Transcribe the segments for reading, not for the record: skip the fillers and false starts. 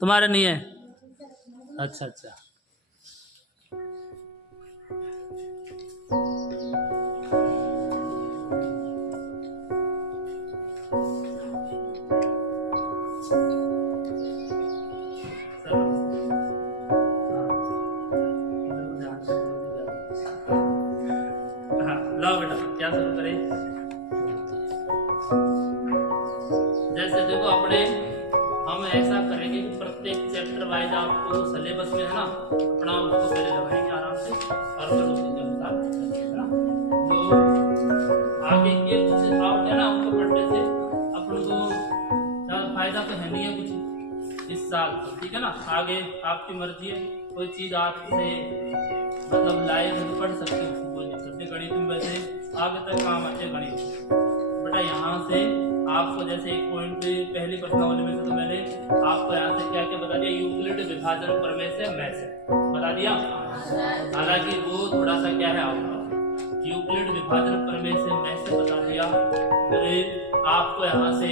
तुम्हारे नहीं है? अच्छा अच्छा। हाँ लाओ बेटा, क्या शुरू करें? जैसे देखो अपने हम ऐसा करेंगे कि प्रत्येक चैप्टर वाइज आपको सिलेबस में है ना अपना उसको पहले लगाएंगे आराम से और फिर उसी के अनुसार है ना जो आगे के कुछ आउट है ना उनको पढ़ने से अपन को ज्यादा फायदा तो है नहीं है कुछ इस साल तो, ठीक है ना। आगे आपकी मर्जी है, कोई चीज आपसे मतलब लाइव पढ़ सकते हो, कोई दिक्कत नहीं। गणित में वैसे आगे तक काम आते गणित बेटा। यहाँ से आपको जैसे एक पॉइंट पहली प्रश्नावली में तो मैंने आपको यहाँ से क्या क्या बता दिया, यूक्लिड विभाजन प्रमेय से मैथ से बता दिया। हालांकि वो थोड़ा सा क्या है आपका यूक्लिड विभाजन प्रमेय से मैथ से बता दिया। फिर आपको यहाँ से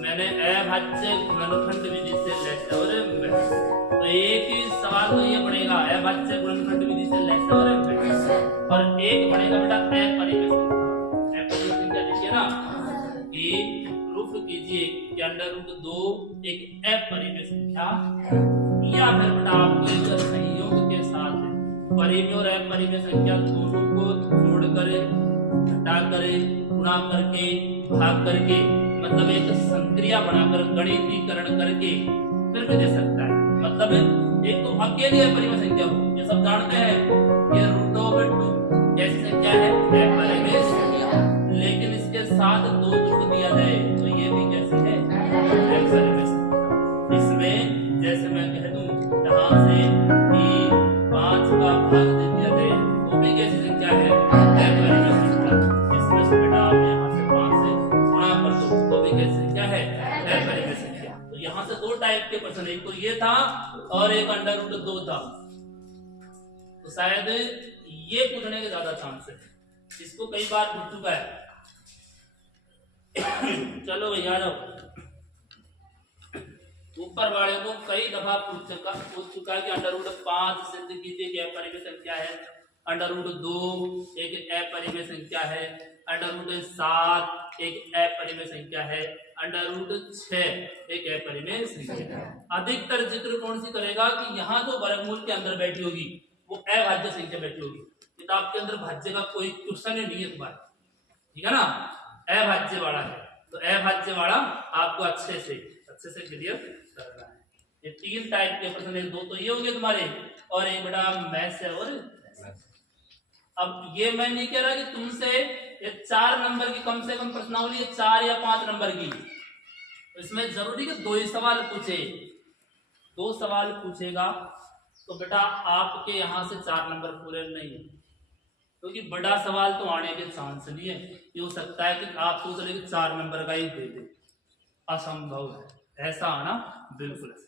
मैंने अभाज्य गुणनखंड विधि से लेस और मैथ, तो एक ही सवाल तो ये पड़ेगा अभाज्य गुणनखंड विधि से लेस और मैथ, और एक पड़ेगा बेटा अपरिमेय संख्या। देखिए ना कि प्रूफ कीजिए कि अंडर रूट 2 एक अपरिमेय संख्या है, या फिर बेटा आपको एक संयोग के साथ परिमेय और अपरिमेय संख्या दोनों को जोड़कर घटा कर गुणा करके भाग करके मतलब एक संक्रिया बनाकर गणितीकरण करके फिर भी दे सकता है। मतलब एक तो अकेली अपरिमेय संख्या हो, ये सब जानते हैं, ये रूट ओवर 2 कैसी संख्या है अपरिमेय संख्या, लेकिन इसके साथ 2 जोड़ दिया जाए तो ये भी कैसे है अपरिमेय संख्या। इसमें जैसे मैं कह दूं यहाँ से कि 5 का भाग दे दिया जाए वो भी कैसी संख्या है अपरिमेय संख्या। इसमें से बेटा आप यहाँ से 5 से गुणा कर दो तो भी कैसी संख्या है अपरिमेय संख्या। तो यहाँ से 2 टाइप के प्रश्न, एक तो ये था और एक अंडर रूट 2 था, तो शायद ये पूछने के ज्यादा चांस है, इसको कई बार पूछ चुका है। चलो भैया जाओ, ऊपर वाले को कई दफा पूछ चुका है कि अंडर रूट 5 सिद्ध कीजिए कि अपरिमेय संख्या है, अंडर रूट 2 एक अपरिमेय संख्या है, अंडर रूट 7 एक अपरिमेय संख्या है, अंडर रूट 6 एक अपरिमेय संख्या है। अधिकतर जिक्र कौन सी करेगा कि यहाँ जो वर्गमूल के अंदर बैठी होगी वो अभाज्य संख्या बैठी होगी। किताब के अंदर भाज्य का कोई क्वेश्चन ही नहीं है तुम्हारा, ठीक है ना, अभाज्य वाला है, तो अभाज्य वाला आपको अच्छे से क्लियर करना है। ये 3 टाइप के प्रश्न, 2 तो ये हो गए तुम्हारे और एक बेटा मैथ से। और अब ये मैं नहीं कह रहा कि तुमसे ये 4 नंबर की कम से कम प्रश्नावली 4 या 5 नंबर की, तो इसमें जरूरी कि 2 ही सवाल पूछे, 2 सवाल पूछेगा तो बेटा आपके यहाँ से 4 नंबर पूरे नहीं है, क्योंकि बड़ा सवाल तो आने के चांस नहीं है। ये हो सकता है कि आप सोच रहे 4 नंबर का ही दे दे, असंभव है ऐसा आना, बिल्कुल ऐसा,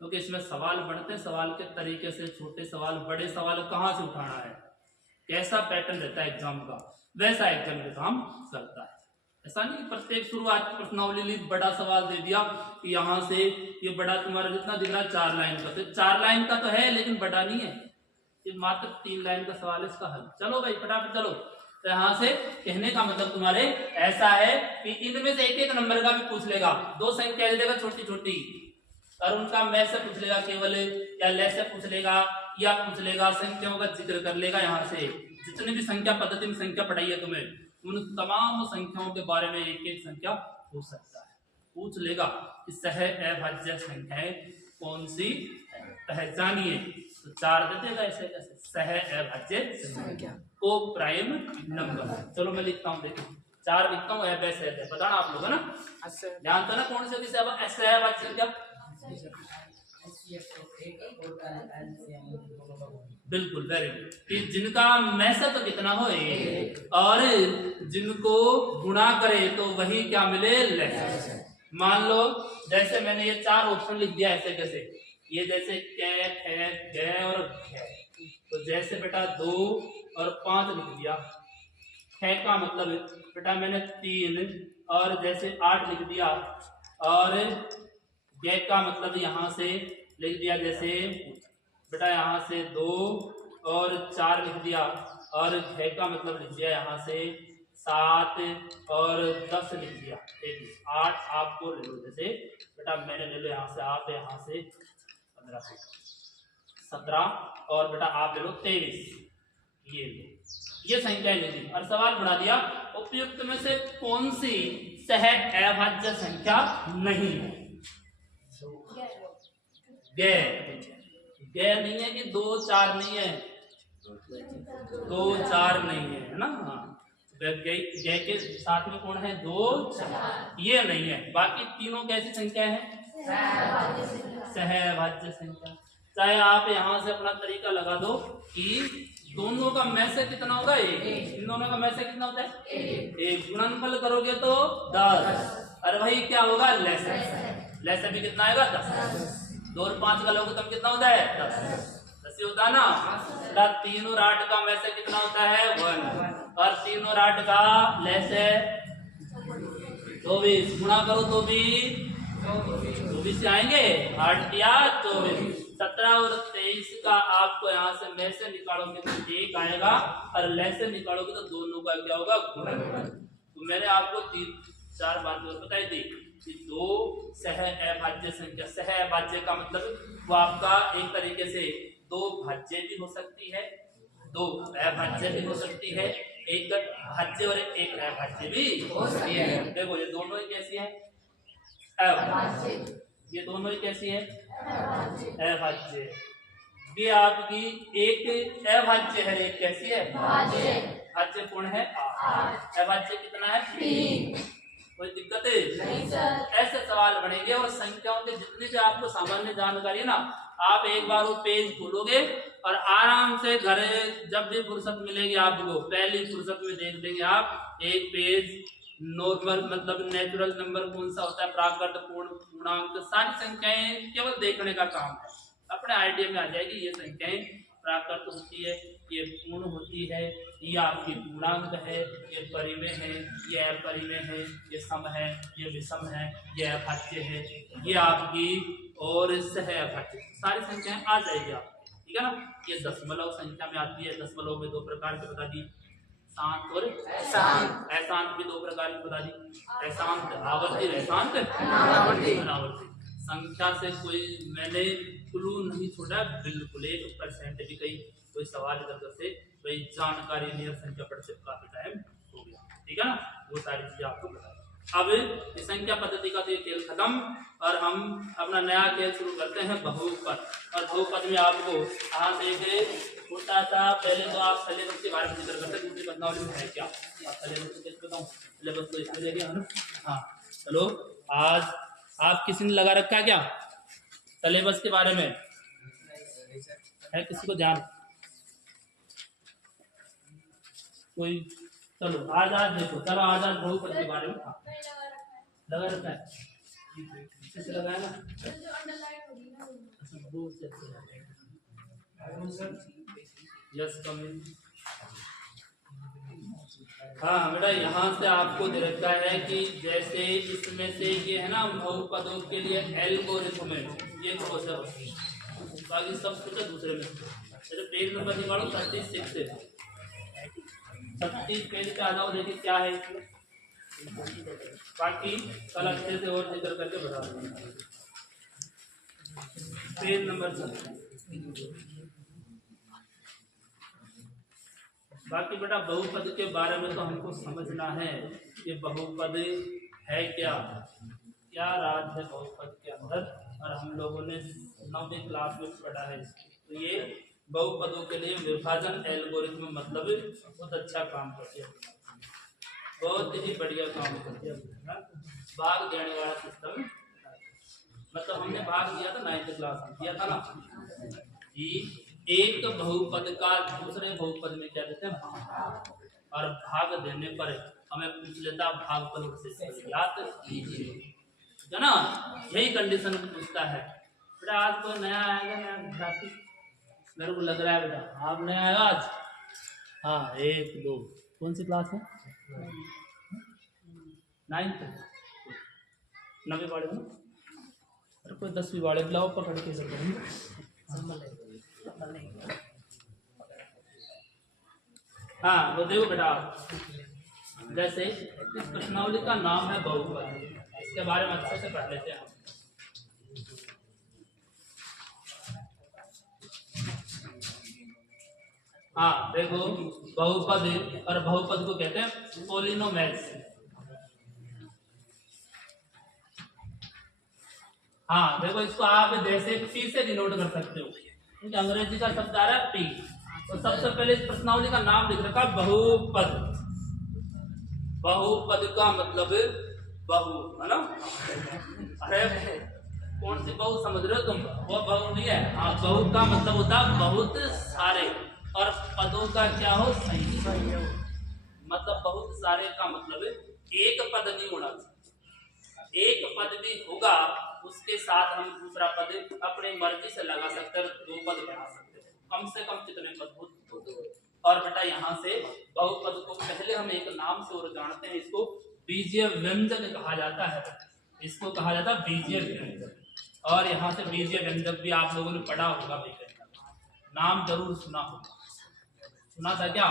क्योंकि इसमें सवाल बढ़ते सवाल के तरीके से, छोटे सवाल बड़े सवाल कहाँ से उठाना है, कैसा पैटर्न रहता है एग्जाम का, वैसा एग्जाम में काम करता है। ऐसा नहीं प्रत्येक शुरुआत की प्रश्नावली ली बड़ा सवाल दे दिया कि यहाँ से ये बड़ा तुम्हारा जितना दिख रहा है 4 लाइन का, तो 4 लाइन का तो है लेकिन बड़ा नहीं है, ये मात्र 3 लाइन का सवाल है इसका हल। चलो भाई फटाफट चलो। तो यहाँ से कहने का मतलब तुम्हारे ऐसा है कि इनमें से एक नंबर का भी पूछ लेगा, 2 संख्या दे देगा छोटी छोटी, और उनका मैं से पूछ लेगा केवल, या ले से पूछ लेगा, या पूछ लेगा संख्याओं का जिक्र कर लेगा। यहाँ से जितनी भी संख्या पद्धति में संख्या पढ़ाई है तुम्हें, उन तमाम संख्याओं के बारे में एक एक संख्या हो सकता है, पूछ लेगा कि सह अभाज्य संख्याएं कौन सी पहचानिए, तो 4 दे देगा ऐसे कैसे सह अभाज्य संख्या को प्राइम नंबर। चलो मैं लिखता हूँ, देखो 4 लिखता हूँ, ऐसे बताना आप लोग है ना, जानते ना कौन से भी सह अभाज्य संख्या, बिल्कुल वेरी गुड, कि जिनका मैसत तो कितना हो और जिनको गुणा करे तो वही क्या मिले लेस। मान लो जैसे मैंने ये 4 ऑप्शन लिख दिया ऐसे कैसे, ये जैसे कै खे गे और घे, तो जैसे बेटा 2 और 5 लिख दिया, खे का मतलब बेटा मैंने 3 और जैसे 8 लिख दिया, और गै का मतलब यहाँ से लिख दिया, जैसे बेटा यहाँ से 2 और 4 लिख दिया, और घै का मतलब लिख दिया यहाँ से 7 और 10 लिख दिया, 8 आपको ले लो, जैसे बेटा मैंने ले लो यहाँ से, आप यहाँ से 15 से 17 और बेटा आप ले लो 23, ये संख्या ले ली और सवाल बढ़ा दिया उपयुक्त में से कौन सी सह अभाज्य संख्या नहीं है। गै गै नहीं है कि 2 4 नहीं है, 2 4 नहीं है ना, हाँ गै के साथ में कौन है 2 4, ये नहीं है। बाकी तीनों कैसी संख्या है, सहअभाज्य संख्या। चाहे आप यहाँ से अपना तरीका लगा दो कि दोनों का में से कितना होगा 1, इन दोनों का में से कितना होता है 1, गुणनफल करोगे तो 10, अरे भाई क्या होगा लैसे भी कितना आएगा 10, 2 और 5 का लघुत्तम कितना होता है 10 ही होता है ना। 3 और 8 का में से कितना होता है 1, और 3 और 8 का लैसे 24, गुणा करो तो भी 24 से आएंगे, 8 या 24, 17 और 23 का आपको यहाँ से में से निकालोगे तो 1 आएगा, और ले से निकालोगे तो दोनों का क्या होगा गुणनफल। तो मैंने आपको 3-4 बातें और बताई थी कि 2 सह अभाज्य संख्या, सह अभाज्य का मतलब वो आपका एक तरीके से 2 भाज्य भी हो सकती है, 2 अभाज्य भी हो सकती है, एक भाज्य और एक अभाज्य भी हो सकती है। देखो ये दोनों ही कैसी है अभाज्य, ये दोनों ही कैसी है अभाज्य। ये आपकी एक अभाज्य है, एक कैसी है भाज्य पूर्ण है 8, अभाज्य कितना है 3, कोई दिक्कत नहीं सर। ऐसे सवाल बनेंगे और संख्याओं के जितनी भी आपको सामान्य जानकारी है ना, आप एक बार वो पेज खोलोगे और आराम से घर जब भी फुर्सत मिलेगी आपको पहली फुर्सत में देख लेंगे आप एक पेज नॉर्मल मतलब नेचुरल नंबर कौन सा होता है, प्राकृत पूर्ण पूर्णांक, सारी संख्याएं केवल देखने का काम है, अपने आइडिया में आ जाएगी ये संख्याएं प्राकृत होती है, ये पूर्ण होती है, ये आपकी पूर्णांक है, ये परिमेय है, ये अपरिमेय है, ये सम है, ये विषम है, ये अभाज्य है, ये आपकी और सह अभाज्य, सारी संख्याएं आ जाएगी आपकी, ठीक है ना। ये दशमलव संख्या में आती है, दशमलव में 2 प्रकार के बता दी, शांत और अशांत, अशांत भी 2 प्रकार की बता दी, अशांत आवर्ती, अशांत अनावर्ती। संख्या से कोई मैंने क्लू नहीं छोड़ा, बिल्कुल 1% भी कहीं कोई सवाल इधर से कोई जानकारी नहीं है, संख्या पढ़ते काफी टाइम हो गया, ठीक है ना, वो सारी चीजें आपको बताएं। अब इस संख्या पद्धति का तो ये खेल खत्म और हम अपना नया खेल शुरू करते हैं बहुपद। और बहुपद में आपको यहाँ से छोटा सा पहले तो आप सिलेबस के बारे में जिक्र करते हैं, दूसरी पद्मावली में है क्या, आप सिलेबस को कैसे बताऊँ, सिलेबस को इसमें देखिए है ना। हाँ चलो, आज आप किसी ने लगा रखा है क्या सिलेबस के बारे में, है किसी को ध्यान कोई, चलो आज देखो, चलो आज बहुपद के बारे में लगा रखा है, किससे लगाया ना, यस कमिंग। हाँ बेटा, यहाँ से आपको दे रखा है कि जैसे इसमें से ये है ना बहुपदों के लिए एल्गोरिथम है, ये प्रोसेस, बाकी सब कुछ दूसरे में। जैसे पेज नंबर निकालो 36 से 36 पेज पे आ जाओ, देखिए क्या है इसमें, बाकी कल अच्छे से और जिक्र करके बता दूंगा। Page number 36। बाकी बेटा बहुपद के बारे में तो हमको समझना है कि बहुपद है क्या, क्या राज है बहुपद के अंदर, और हम लोगों ने 9वीं क्लास में पढ़ा है। तो ये बहुपदों के लिए विभाजन एल्गोरिथम मतलब बहुत अच्छा काम करती है, बहुत ही बढ़िया काम करती है, भाग देने वाला सिस्टम, मतलब हमने भाग दिया था 9th क्लास में दिया था ना कि एक बहुपद का दूसरे बहुपद में क्या देते हैं भाग, और भाग देने पर हमें पूछ लेता भागफल से ज्ञात कीजिए, है ना, यही कंडीशन पूछता है। बेटा आज तो नया आएगा, नया विद्यार्थी मेरे को लग रहा है, बेटा आप नया आएगा आज, हाँ 1 2 कौन सी क्लास है, 9th 9वीं पढ़े हो, कोई 10वीं वाले बुलाओ पकड़ के सब। हाँ वो देखो बेटा, जैसे इस प्रश्नावली का नाम है बहुपद, इसके बारे में अच्छे से पढ़ लेते हैं। हाँ देखो, बहुपद और बहुपद को कहते हैं पोलिनोमियल्स। हाँ देखो, इसको आप जैसे पी से डिनोट कर सकते हो, क्योंकि अंग्रेजी का शब्द आ रहा है पी। तो सबसे पहले इस प्रश्नावली का नाम लिख रखा बहुपद। बहुपद का मतलब बहु है ना। अरे कौन सी बहु समझ रहे हो तुम? वो बहु नहीं है। हाँ, बहु का मतलब होता है बहुत सारे, और पदों का क्या हो? संयोग। मतलब बहुत सारे का मतलब एक पद नहीं होना चाहिए। एक पद भी होगा उसके साथ हम दूसरा पद अपने मर्जी से लगा सकते हैं, 2 पद बना सकते हैं। कम से कम कितने पद हो? 2। और बेटा यहाँ से बहुपद को पहले हम एक नाम से और जानते हैं, इसको बीजीय व्यंजक कहा जाता है। इसको कहा जाता है बीजीय व्यंजक। और यहाँ से बीजीय व्यंजक भी आप लोगों ने पढ़ा होगा, नाम जरूर सुना होगा। सुना था क्या?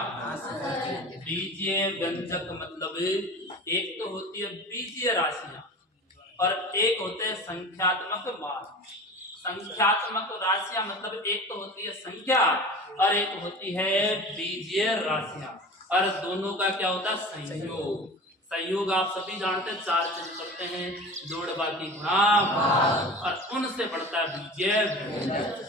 बीजीय व्यंजक मतलब एक तो होती है बीजीय राशियां और एक होते हैं संख्यात्मक मान। संख्यात्मक राशियां मतलब एक तो होती है संख्या और एक होती है बीजीय राशियां, और दोनों का क्या होता है? संयोग। संयोग आप सभी जानते हैं, 4 चिन्ह करते हैं, जोड़ बाकी गुणा, और उनसे बढ़ता है बीजीय,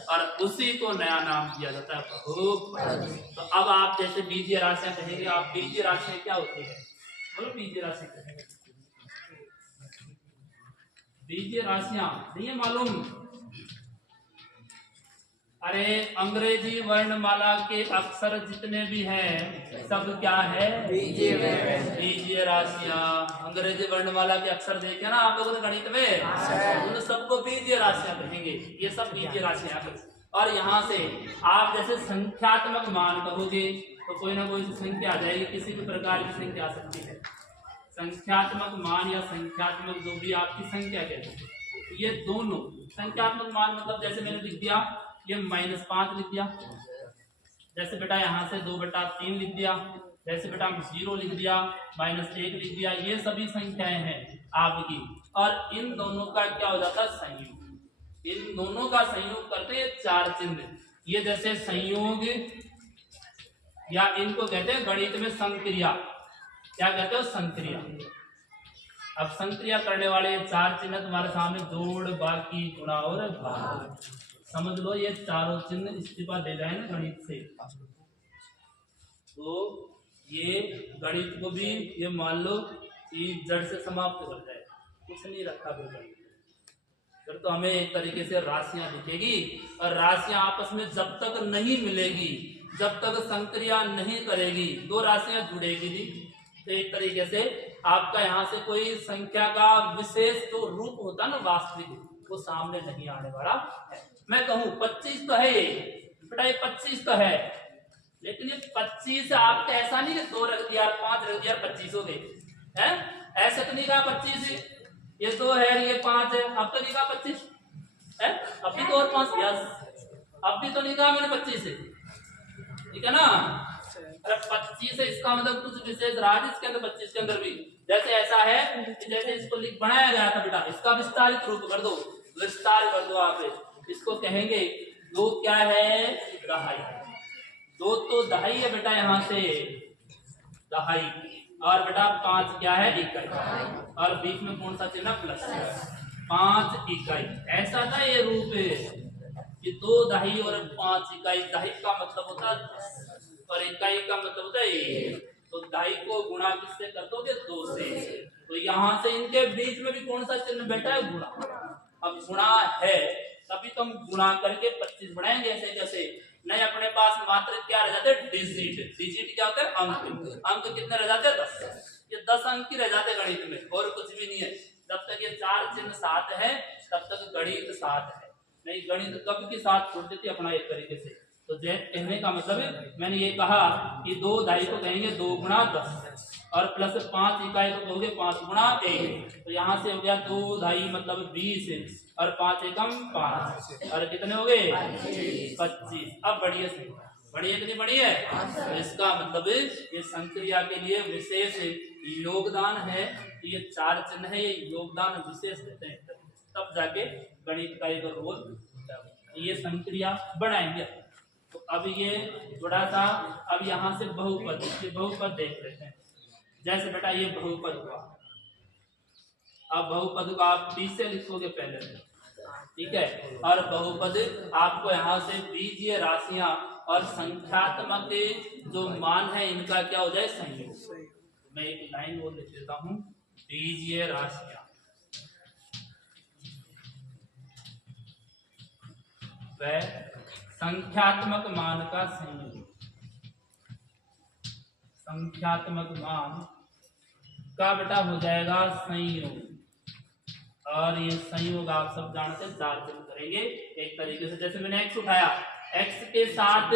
और उसी को नया नाम दिया जाता है बहुपद। तो अब आप जैसे बीजीय राशियां कहेंगे, आप बीजीय राशियां क्या होती है? बोलो बीजीय राशि कहेंगे। बीजीय राशियां नहीं है मालूम? अरे अंग्रेजी वर्णमाला के अक्षर जितने भी हैं सब क्या है? बीजीय राशियां। अंग्रेजी वर्णमाला के अक्षर देखे ना आप लोगों ने गणित में, उन सबको बीजीय राशियां कहेंगे। ये सब बीजीय राशियां। और यहाँ से आप जैसे संख्यात्मक मान कहोगे तो कोई ना कोई संख्या आ जाएगी, किसी भी प्रकार की संख्या आ सकती है। संख्यात्मक मान या संख्यात्मक जो भी आपकी संख्या कहते हैं, ये दोनों संख्यात्मक मान मतलब जैसे मैंने लिख दिया ये -5 लिख दिया, जैसे बेटा यहाँ से 2/3 लिख दिया, जैसे बेटा 0 लिख दिया, -1 लिख दिया, ये सभी संख्याएं हैं आपकी। और इन दोनों का क्या हो जाता है? संयोग। इन दोनों का संयोग करते हैं 4 चिन्ह। ये जैसे संयोग, या इनको कहते हैं गणित में संक्रिया। क्या कहते हो? संक्रिया। अब संक्रिया करने वाले 4 चिन्ह तुम्हारे सामने, जोड़ बाकी गुणा और भाग। समझ लो ये चारों चिन्ह इस्तीफा दे जाए ना गणित से, तो ये गणित को भी ये मान लो कि जड़ से समाप्त कर जाए, कुछ नहीं रखा फिर गणित। फिर तो हमें एक तरीके से राशियां दिखेगी, और राशियां आपस में जब तक नहीं मिलेगी, जब तक संक्रिया नहीं करेगी, 2 राशियां जुड़ेगी नहीं, तो एक तरीके से आपका यहाँ से कोई संख्या का विशेष जो रूप होता है ना वास्तविक, वो सामने नहीं आने वाला है। मैं कहूँ 25 तो है बेटा, ये 25 तो है, लेकिन ये 25 आपका ऐसा नहीं कि 2 रख दिया, 5 रख दिया, 25 हो गए हैं। ऐसे तो नहीं कहा 25, ये 2 है, ये 5 है, अब तो नहीं कहा 25 है, अभी तो और 5 यस, अब भी तो नहीं कहा मैंने 25 है, ठीक है ना। अरे 25 है, इसका मतलब कुछ विशेष रहा इसके अंदर, 25 के अंदर भी जैसे ऐसा है कि जैसे इसको लिख बनाया गया था बेटा, इसका विस्तारित रूप कर दो, विस्तार कर दो आप। इसको कहेंगे 2 क्या है? दहाई। 2 तो दहाई है बेटा, यहाँ से दहाई, और बेटा 5 क्या है? इकाई, और बीच में कौन सा चिन्ह? प्लस। 5 इकाई। ऐसा था ये रूप कि 2 दहाई और 5 इकाई। दहाई का मतलब होता है और इकाई का मतलब होता है, तो दहाई को गुणा किससे कर दोगे? 2 से। तो यहाँ से इनके बीच में भी कौन सा चिन्ह बैठा है? गुणा। अब गुणा है तभी तो हम गुणा करके 25 बढ़ाएंगे, ऐसे जैसे नहीं अपने पास मात्र क्या रह जाते? डिजिट। डिजिट क्या होता है? अंक। अंक कितने रह जाते? 10। ये 10 अंक ही रह जाते गणित में, और कुछ भी नहीं है। जब तक ये 4 चिन्ह साथ है तब तक गणित साथ है, नहीं गणित कब की साथ छोड़ देती अपना एक तरीके से। तो कहने का मतलब मैंने ये कहा कि 2 दहाई को कहेंगे 2 गुणा 10, और प्लस 5 इकाई तो कहोगे 5 गुणा 1, तो यहाँ से हो गया 2 2.5 मतलब 20 और 5 एकम 5 और कितने हो गए 25। अब बढ़िया से बढ़िया कितनी बड़ी है, तो इसका मतलब ये संक्रिया के लिए विशेष योगदान है। ये 4 चिन्ह है, ये योगदान विशेष देते हैं, तब जाके गणित का एक रोल ये संक्रिया बनाएंगे। तो अब ये थोड़ा सा अब यहाँ से बहुपद देख लेते हैं। जैसे बेटा ये बहुपद हुआ, अब बहुपद को आप पी से लिखोगे पहले, ठीक है, और बहुपद आपको यहाँ से बीजीय राशियां और संख्यात्मक जो मान है इनका क्या हो जाए संयोग। मैं एक लाइन और लिख देता हूँ, बीजीय राशियां व संख्यात्मक मान का संयोग, संख्यात्मक मान का बेटा हो जाएगा संयोग। और ये संयोग आप सब जानते हैं 4 चिन्ह करेंगे एक तरीके से। जैसे मैंने x उठाया, x के साथ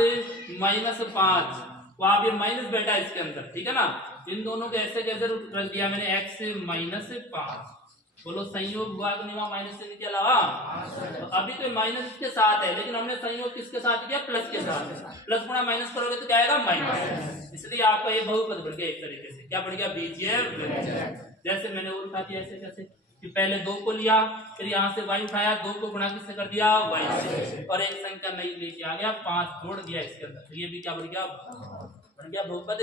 -5, तो आप ये माइनस बैठा इसके अंदर, ठीक है ना, इन दोनों को ऐसे कैसे रख दिया मैंने, x -5। बोलो संयोग हुआ तो नहीं, माइनस से के अलावा, तो अभी तो माइनस इसके साथ है, लेकिन हमने संयोग किसके साथ किया, प्लस के साथ। प्लस गुणा माइनस करोगे तो क्या आएगा माइनस, इसलिए आपका ये बहुपद बढ़ गया एक तरीके से। क्या बढ़ गया, बीजीय। जैसे मैंने और उठा दिया ऐसे कैसे कि पहले 2 को लिया, फिर यहाँ से y उठाया, 2 को गुणा किससे कर दिया, y से, और एक संख्या नई लेके आ गया, 5 जोड़ दिया इसके अंदर, तो ये भी क्या बढ़ गया, बन गया बहुपद।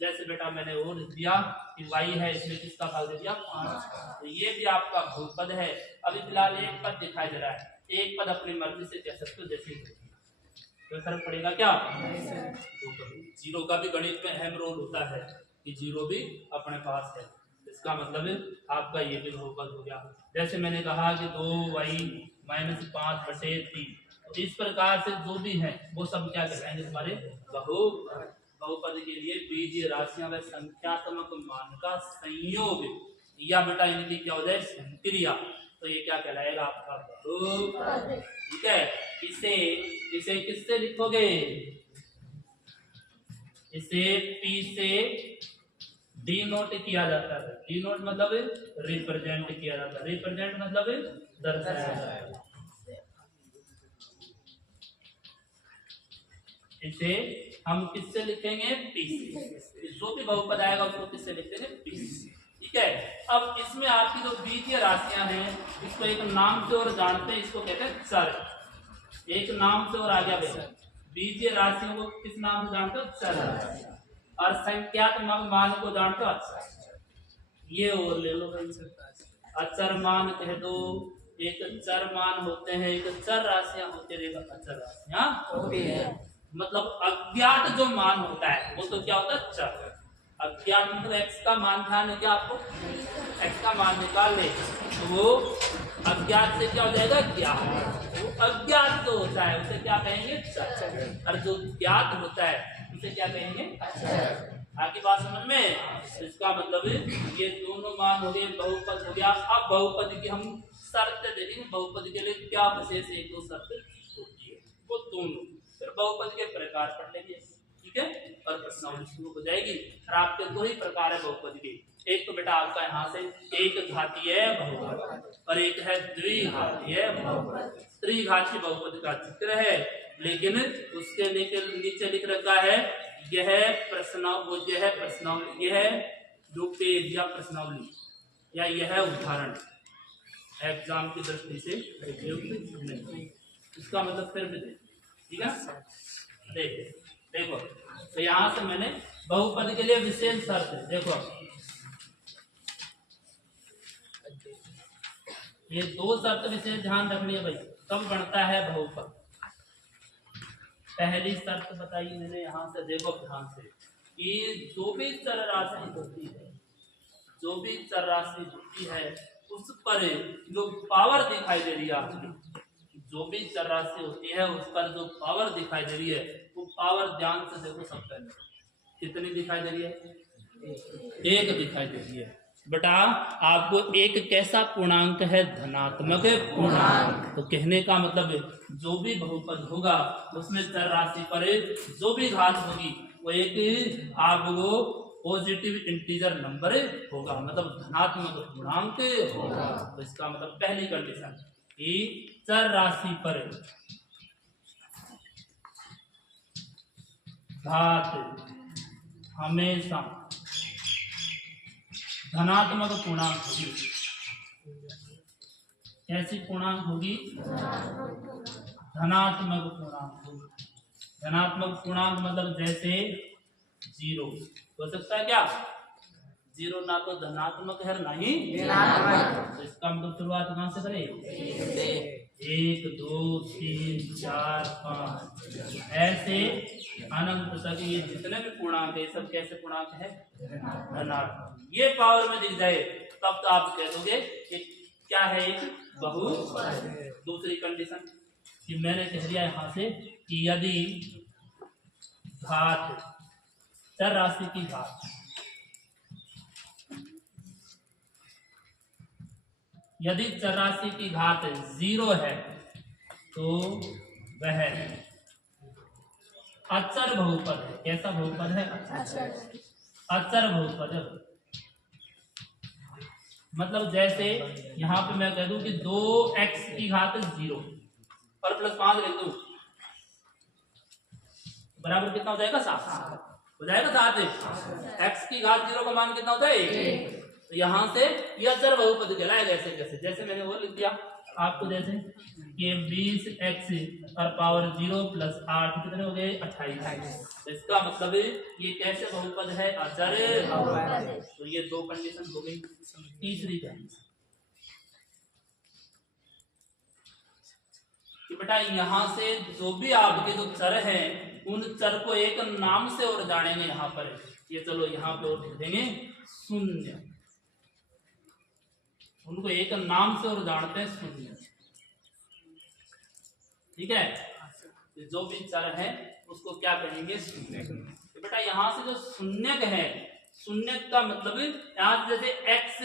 जैसे बेटा मैंने और लिख दिया कि y है, इसमें किसका भाग दे दिया 5, तो ये भी आपका बहुपद है। अभी फिलहाल एक पद दिखाई दे रहा है, एक पद अपनी मर्जी से कह सकते हो जैसे, तो फर्क पड़ेगा क्या, जीरो का भी गणित में अहम रोल होता है कि जीरो भी अपने पास है, इसका मतलब आपका ये भी बहुपद हो गया। जैसे मैंने कहा कि 2y - 5/3, तो इस प्रकार से जो भी है वो सब क्या कहलाएंगे हमारे बहुपद। बहुपद के लिए बीजीय राशियां व संख्यात्मक मान का संयोग या बेटा इनकी क्या हो जाए संक्रिया, तो ये क्या कहलाएगा आपका बहुपद, ठीक है। इसे किससे लिखोगे, इसे पी से डिनोट किया जाता है। डिनोट मतलब रिप्रेजेंट किया जाता है, रिप्रेजेंट मतलब दर्शाया जाता है। इसे हम किससे लिखेंगे, पी से। जो भी बहुपद आएगा उसको किससे लिखेंगे, पी से, ठीक है। अब इसमें आपकी जो बीजीय राशियां हैं इसको एक नाम से और जानते हैं, इसको कहते हैं चर। एक नाम से और आ गया बेटा, बीजीय राशियों को किस नाम से जानते हो, चर। और संख्यात्मक मान को जानते हो अचर, ये और ले लो भाई, अचर मान कह दो। एक चर मान होते हैं, एक चर राशियां होती है, एक अचर राशियां होती है। मतलब अज्ञात जो मान होता है वो तो क्या होता है, चर। अज्ञात मतलब x का मान ध्यान है क्या आपको, x का मान निकाल ले तो वो अज्ञात से क्या हो जाएगा, ज्ञात। वो अज्ञात जो होता है उसे क्या कहेंगे, चर, और जो ज्ञात होता है उसे क्या कहेंगे, अचर। आगे बात समझ में, इसका मतलब ये दोनों मान हो गए, बहुपद हो गया। अब बहुपद की हम शर्त देखेंगे, बहुपद के लिए क्या विशेष एक दो शर्त होती है, वो दोनों फिर बहुपद के प्रकार पढ़ लेंगे, ठीक है। और प्रश्नावली शुरू हो जाएगी। और आपके 2 ही प्रकार है बहुपद के, एक तो बेटा आपका यहाँ से एक घातीय बहुपद और एक है द्विघातीय बहुपद। त्रिघातीय बहुपद का चित्र है, लेकिन उसके नीचे लिख रखा है यह प्रश्नावली, यह प्रश्नावली, यह जो पेज या प्रश्नावली या यह उदाहरण एग्जाम की दृष्टि से उपयुक्त नहीं, इसका मतलब फिर भी ठीक है। देखो तो यहाँ से मैंने बहुपद के लिए विशेष शर्त है, देखो ये 2 शर्त विशेष ध्यान रखनी है भाई, तब बनता है बहुपद। पहली शर्त बताई मैंने यहाँ से, देखो ध्यान से, कि जो भी चर राशि होती है, जो भी चर राशि होती है उस पर जो पावर दिखाई दे रही है आपकी, जो भी चर राशि होती है उस पर जो पावर दिखाई दे रही है वो पावर ध्यान से देखो, सब पहले कितनी दिखाई दे रही है, 1 दिखाई दे रही है। बेटा आपको एक कैसा पूर्णांक है, धनात्मक पूर्णांक। तो कहने का मतलब जो भी बहुपद होगा उसमें चर राशि पर जो भी घात होगी वो एक आपको पॉजिटिव इंटीजर नंबर होगा, मतलब धनात्मक पूर्णांक होगा। तो इसका मतलब पहली कंडीशन कि चर राशि पर घात हमेशा धनात्मक पूर्णांक होगी। कैसी पूर्णांक होगी? धनात्मक पूर्णांक होगी। धनात्मक पूर्णांक मतलब जैसे 0 हो सकता है क्या? 0 ना तो धनात्मक है ना ही ऋणात्मक। तो इसका मतलब शुरुआत कहां से करें? 1 2 3 4 5 ऐसे अनंत तक ये जितने भी पूर्णांक है सब कैसे पूर्णांक है? धनात्मक। ये पावर में दिख जाए तब तो आप कह दोगे कि क्या है? एक बहुपद। दूसरी कंडीशन कि मैंने कह दिया यहां से कि यदि घात चर राशि की घात यदि चर राशि की घात 0 है तो वह अचर बहुपद है। कैसा बहुपद है? अचर बहुपद है। मतलब जैसे यहाँ पे मैं कह दूं कि 2x की घात 0 और प्लस 5 लिख दूं, बराबर कितना हो जाएगा? 7 हो जाएगा। 7 x की घात 0 का मान कितना होता है? 1। तो यहाँ से यह अचर बहुपद कहलाएगा। ऐसे कैसे? जैसे मैंने वो लिख दिया आपको, जैसे कि 20x और पावर 0 प्लस 8 कितने हो गए? 28। तो इसका मतलब ये कैसे बहुपद है? अचर बहुपद। तो ये दो कंडीशन हो गई। तीसरी कंडीशन कि बेटा यहाँ से जो भी आपके जो चर हैं उन चर को एक नाम से और जानेंगे। यहाँ पर ये चलो यहाँ पे और लिख देंगे शून्य। उनको एक नाम से और जानते हैं शून्य। ठीक है? जो भी चर है उसको क्या कहेंगे? शून्य। तो बेटा यहाँ से जो शून्यक है, शून्यक का मतलब यहाँ जैसे x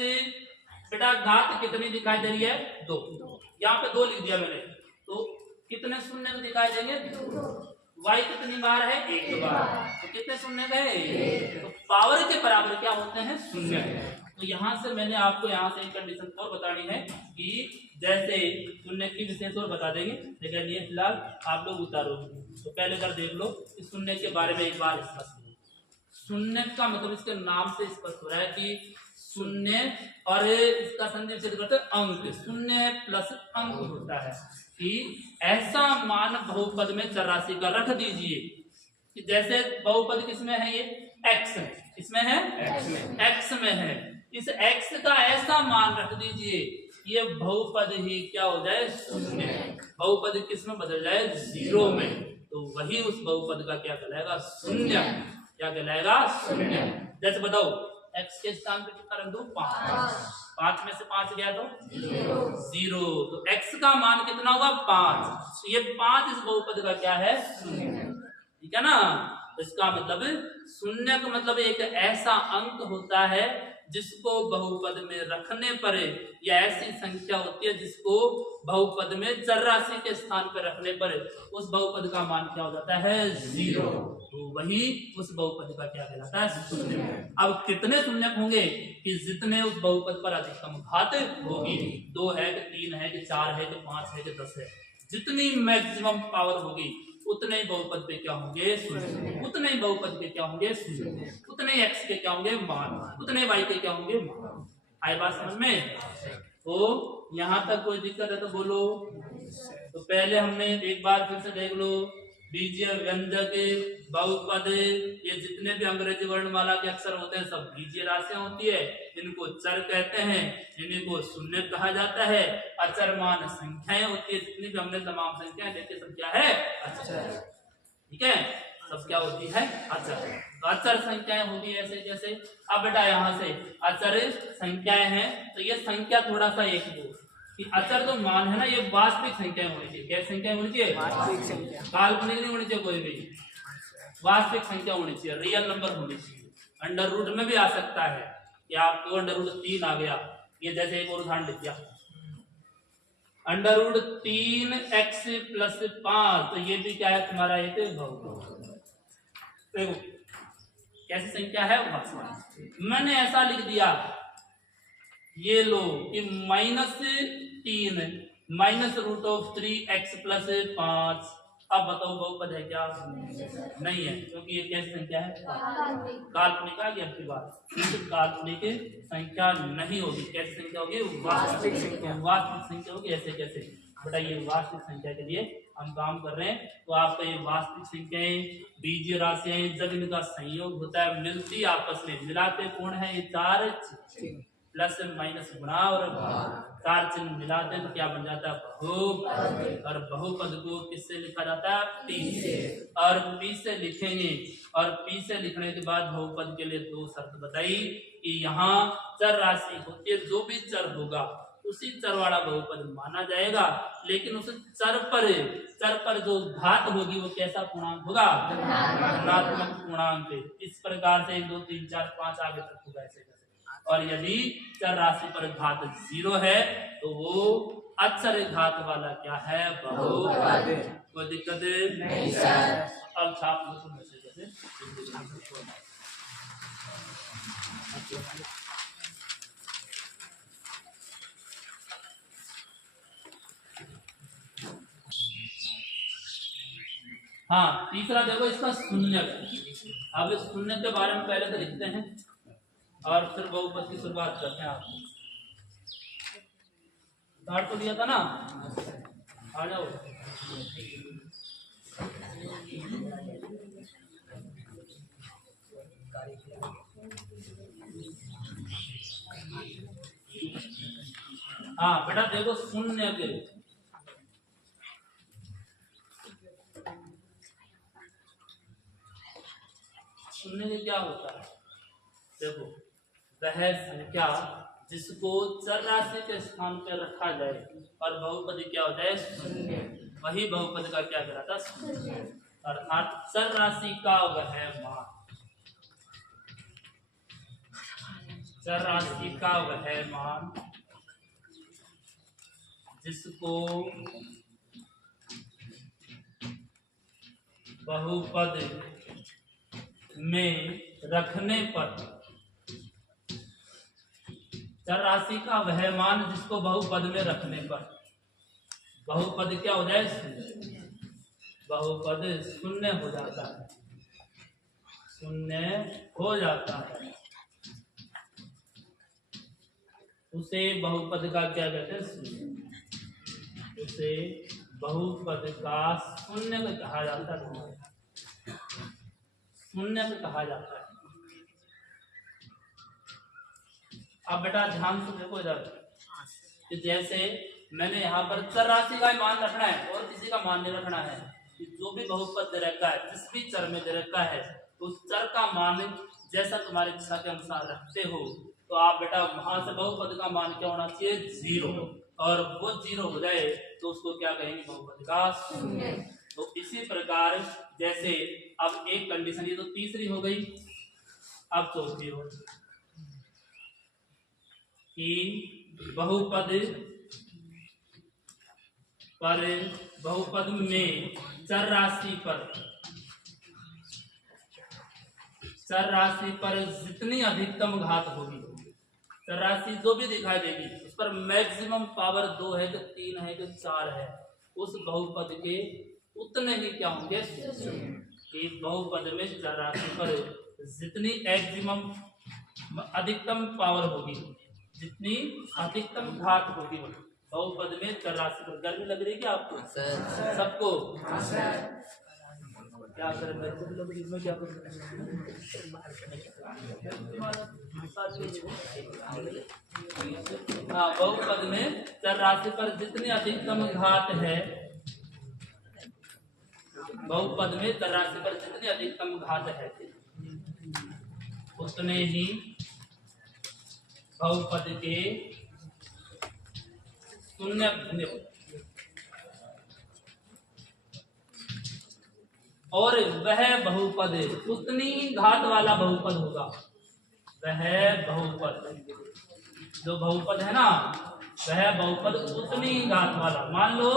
बेटा घात कितनी दिखाई दे रही है? 2। यहाँ पे 2 लिख दिया मैंने, तो कितने शून्य दिखाई देंगे? 2। y कितनी बार है? 1 बार। तो कितने शून्य है? तो पावर के बराबर क्या होते हैं? शून्य। तो यहाँ से मैंने आपको यहाँ से एक कंडीशन और बतानी है कि जैसे शून्य की विशेष और बता देंगे, लेकिन ये फिलहाल आप लोग उतारोगे। तो पहले कर देख लो इस शून्य के बारे में एक बार स्पष्ट। शून्य का मतलब इसके नाम से स्पष्ट हो रहा है कि शून्य, और इसका संदेश करते हैं अंक। शून्य प्लस अंक होता है कि ऐसा मान बहुपद में चर राशि का रख दीजिए कि जैसे बहुपद किसमें है? ये x इसमें है, x में है। इस x का ऐसा मान रख दीजिए ये बहुपद ही क्या हो जाए? शून्य। बहुपद किस में बदल जाए? 0 में। तो वही उस बहुपद का क्या कहलाएगा? शून्य। क्या कहलाएगा? शून्य। जैसे बताओ x के स्थान पे कितना रख दो? 5। 5 में से 5 गया तो 0। तो x का मान कितना होगा? 5। तो ये 5 इस बहुपद का क्या है? शून्य। ठीक है ना? इसका मतलब शून्य का मतलब एक ऐसा अंक होता है जिसको बहुपद में रखने पर, या ऐसी संख्या होती है जिसको बहुपद में चर राशि के स्थान पर रखने पर उस बहुपद का मान क्या हो जाता है? 0। तो वही उस बहुपद का क्या कहलाता है? शून्य। अब कितने शून्य होंगे कि जितने उस बहुपद पर अधिकतम घात होगी, 2 है कि 3 है कि 4 है कि 5 है कि 10 है, जितनी मैक्सिमम पावर होगी उतने ही बहुपद पे क्या होंगे? शून्य। उतने ही बहुपद पे क्या होंगे? शून्य। उतने ही x के क्या होंगे? मान। उतने y के क्या होंगे? मान। आई बात समझ में? तो यहाँ तक कोई दिक्कत है तो बोलो। तो पहले हमने एक बार फिर से देख लो, बीजीय व्यंजक बहुपद ये जितने भी अंग्रेजी वर्णमाला के अक्षर होते हैं सब बीजीय राशियां होती है। इनको चर कहते हैं, इनको शून्य कहा जाता है। अचरमान संख्याएं होती है, जितनी भी हमने तमाम संख्याएं देखी सब क्या है? अचर। ठीक है? सब क्या होती है? अचर। तो अचर संख्याएं होगी ऐसे जैसे। अब बेटा यहाँ से अचर संख्याएं हैं तो ये संख्या थोड़ा सा एक दो कि अचर जो मान है ना ये वास्तविक संख्याएं होनी चाहिए। क्या संख्या होनी चाहिए? वास्तविक संख्या। काल्पनिक नहीं होनी चाहिए कोई भी, वास्तविक संख्या होनी चाहिए, रियल नंबर होनी चाहिए। अंडर रूट में भी आ सकता है कि आपको अंडर रूट 3 आ गया। ये जैसे एक और उदाहरण लिख दिया, अंडर रूट 3x + 5, तो ये भी क्या है? तुम्हारा एक बहुपद। देखो कैसी संख्या है वास्तविक। मैंने ऐसा लिख दिया, ये लो कि -3 -√3x+5। अब बताओ बहुपद है क्या? नहीं है, क्योंकि ये कैसी संख्या है? काल्पनिक। आ गया आपकी बात, काल्पनिक संख्या नहीं होगी। कैसी संख्या होगी? वास्तविक संख्या। वास्तविक संख्या होगी। ऐसे कैसे बेटा? ये वास्तविक संख्या के लिए हम काम कर रहे हैं। तो आपका ये वास्तविक संख्याएं बीजीय राशियां, जब इनका संयोग होता है, मिलती आपस में, मिलाते कौन है? ये 4 प्लस माइनस गुणा और 4 चिन्ह मिलाते हैं तो क्या बन जाता है? बहुपद। और बहुपद को किससे लिखा जाता है? पी से। और पी से लिखेंगे, और पी से लिखने के बाद बहुपद के लिए 2 शर्त बताई कि यहाँ चर राशि होती है, जो भी चर होगा उसी चर वाला बहुपद माना जाएगा। लेकिन उस चर पर जो घात होगी वो कैसा पूर्णांक होगा? धनात्मक पूर्णांक। इस प्रकार से 1 2 3 4 5 आगे तक होगा ऐसे। और यदि चर राशि पर घात 0 है तो वो अक्षर घात वाला क्या है? बहुपद। कोई दिक्कत नहीं सर। अब छाप लो तुम ऐसे कैसे। हाँ, तीसरा देखो इसका शून्य। अब इस शून्य के बारे में पहले तो लिखते हैं और फिर बहुपद की शुरुआत करते हैं। आपको उधार तो दिया था ना, आ जाओ। हाँ बेटा देखो, शून्य के क्या होता है? देखो, वह संख्या जिसको चर राशि के स्थान पर रखा जाए और बहुपद क्या हो जाए? शून्य। वही बहुपद का क्या कहलाता है? शून्य। अर्थात चर राशि का वह मान, चर राशि का वह मान जिसको बहुपद में रखने पर, चर राशि का वह मान जिसको बहुपद में रखने पर बहुपद क्या हो जाए? शून्य। बहुपद शून्य हो जाता है, शून्य हो जाता है, उसे बहुपद का क्या कहते हैं? शून्य। उसे बहुपद का शून्य कहा जाता है, शून्य कहा जाता है। अब बेटा ध्यान से देखो इधर, जैसे मैंने यहाँ पर चर राशि का मान रखना है और किसी का मान नहीं रखना है। जो भी बहुपद दे रखा है, जिस भी चर में दे रखा है, उस चर का मान जैसा तुम्हारी इच्छा के अनुसार रखते हो, तो आप बेटा वहां से बहुपद का मान क्या होना चाहिए? 0। और वो 0 हो जाए तो उसको क्या कहेंगे? बहुपद का शून्य। तो इसी प्रकार जैसे अब एक कंडीशन, ये तो तीसरी हो गई, अब चौथी हो कि बहुपद में चर राशि पर जितनी अधिकतम घात होगी, चर राशि जो भी दिखाई देगी उस पर मैक्सिमम पावर 2 है कि 3 है कि 4 है, उस बहुपद के उतने ही क्या होंगे? कि बहुपद में चर राशि पर जितनी एक्सिमम अधिकतम पावर होगी, जितनी अधिकतम घात होगी बहुपद में चर राशि पर। गर्मी लग रही है क्या आपको? सबको? क्या करें? मैं क्या करूं? हाँ, बहुपद में चर राशि पर जितनी अधिकतम घात है, बहुपद में चर राशि पर जितनी अधिकतम घात है, उतने ही बहुपद के शून्य और वह बहुपद उतनी घात वाला बहुपद होगा। वह बहुपद, जो बहुपद है ना, वह बहुपद उतनी घात वाला। मान लो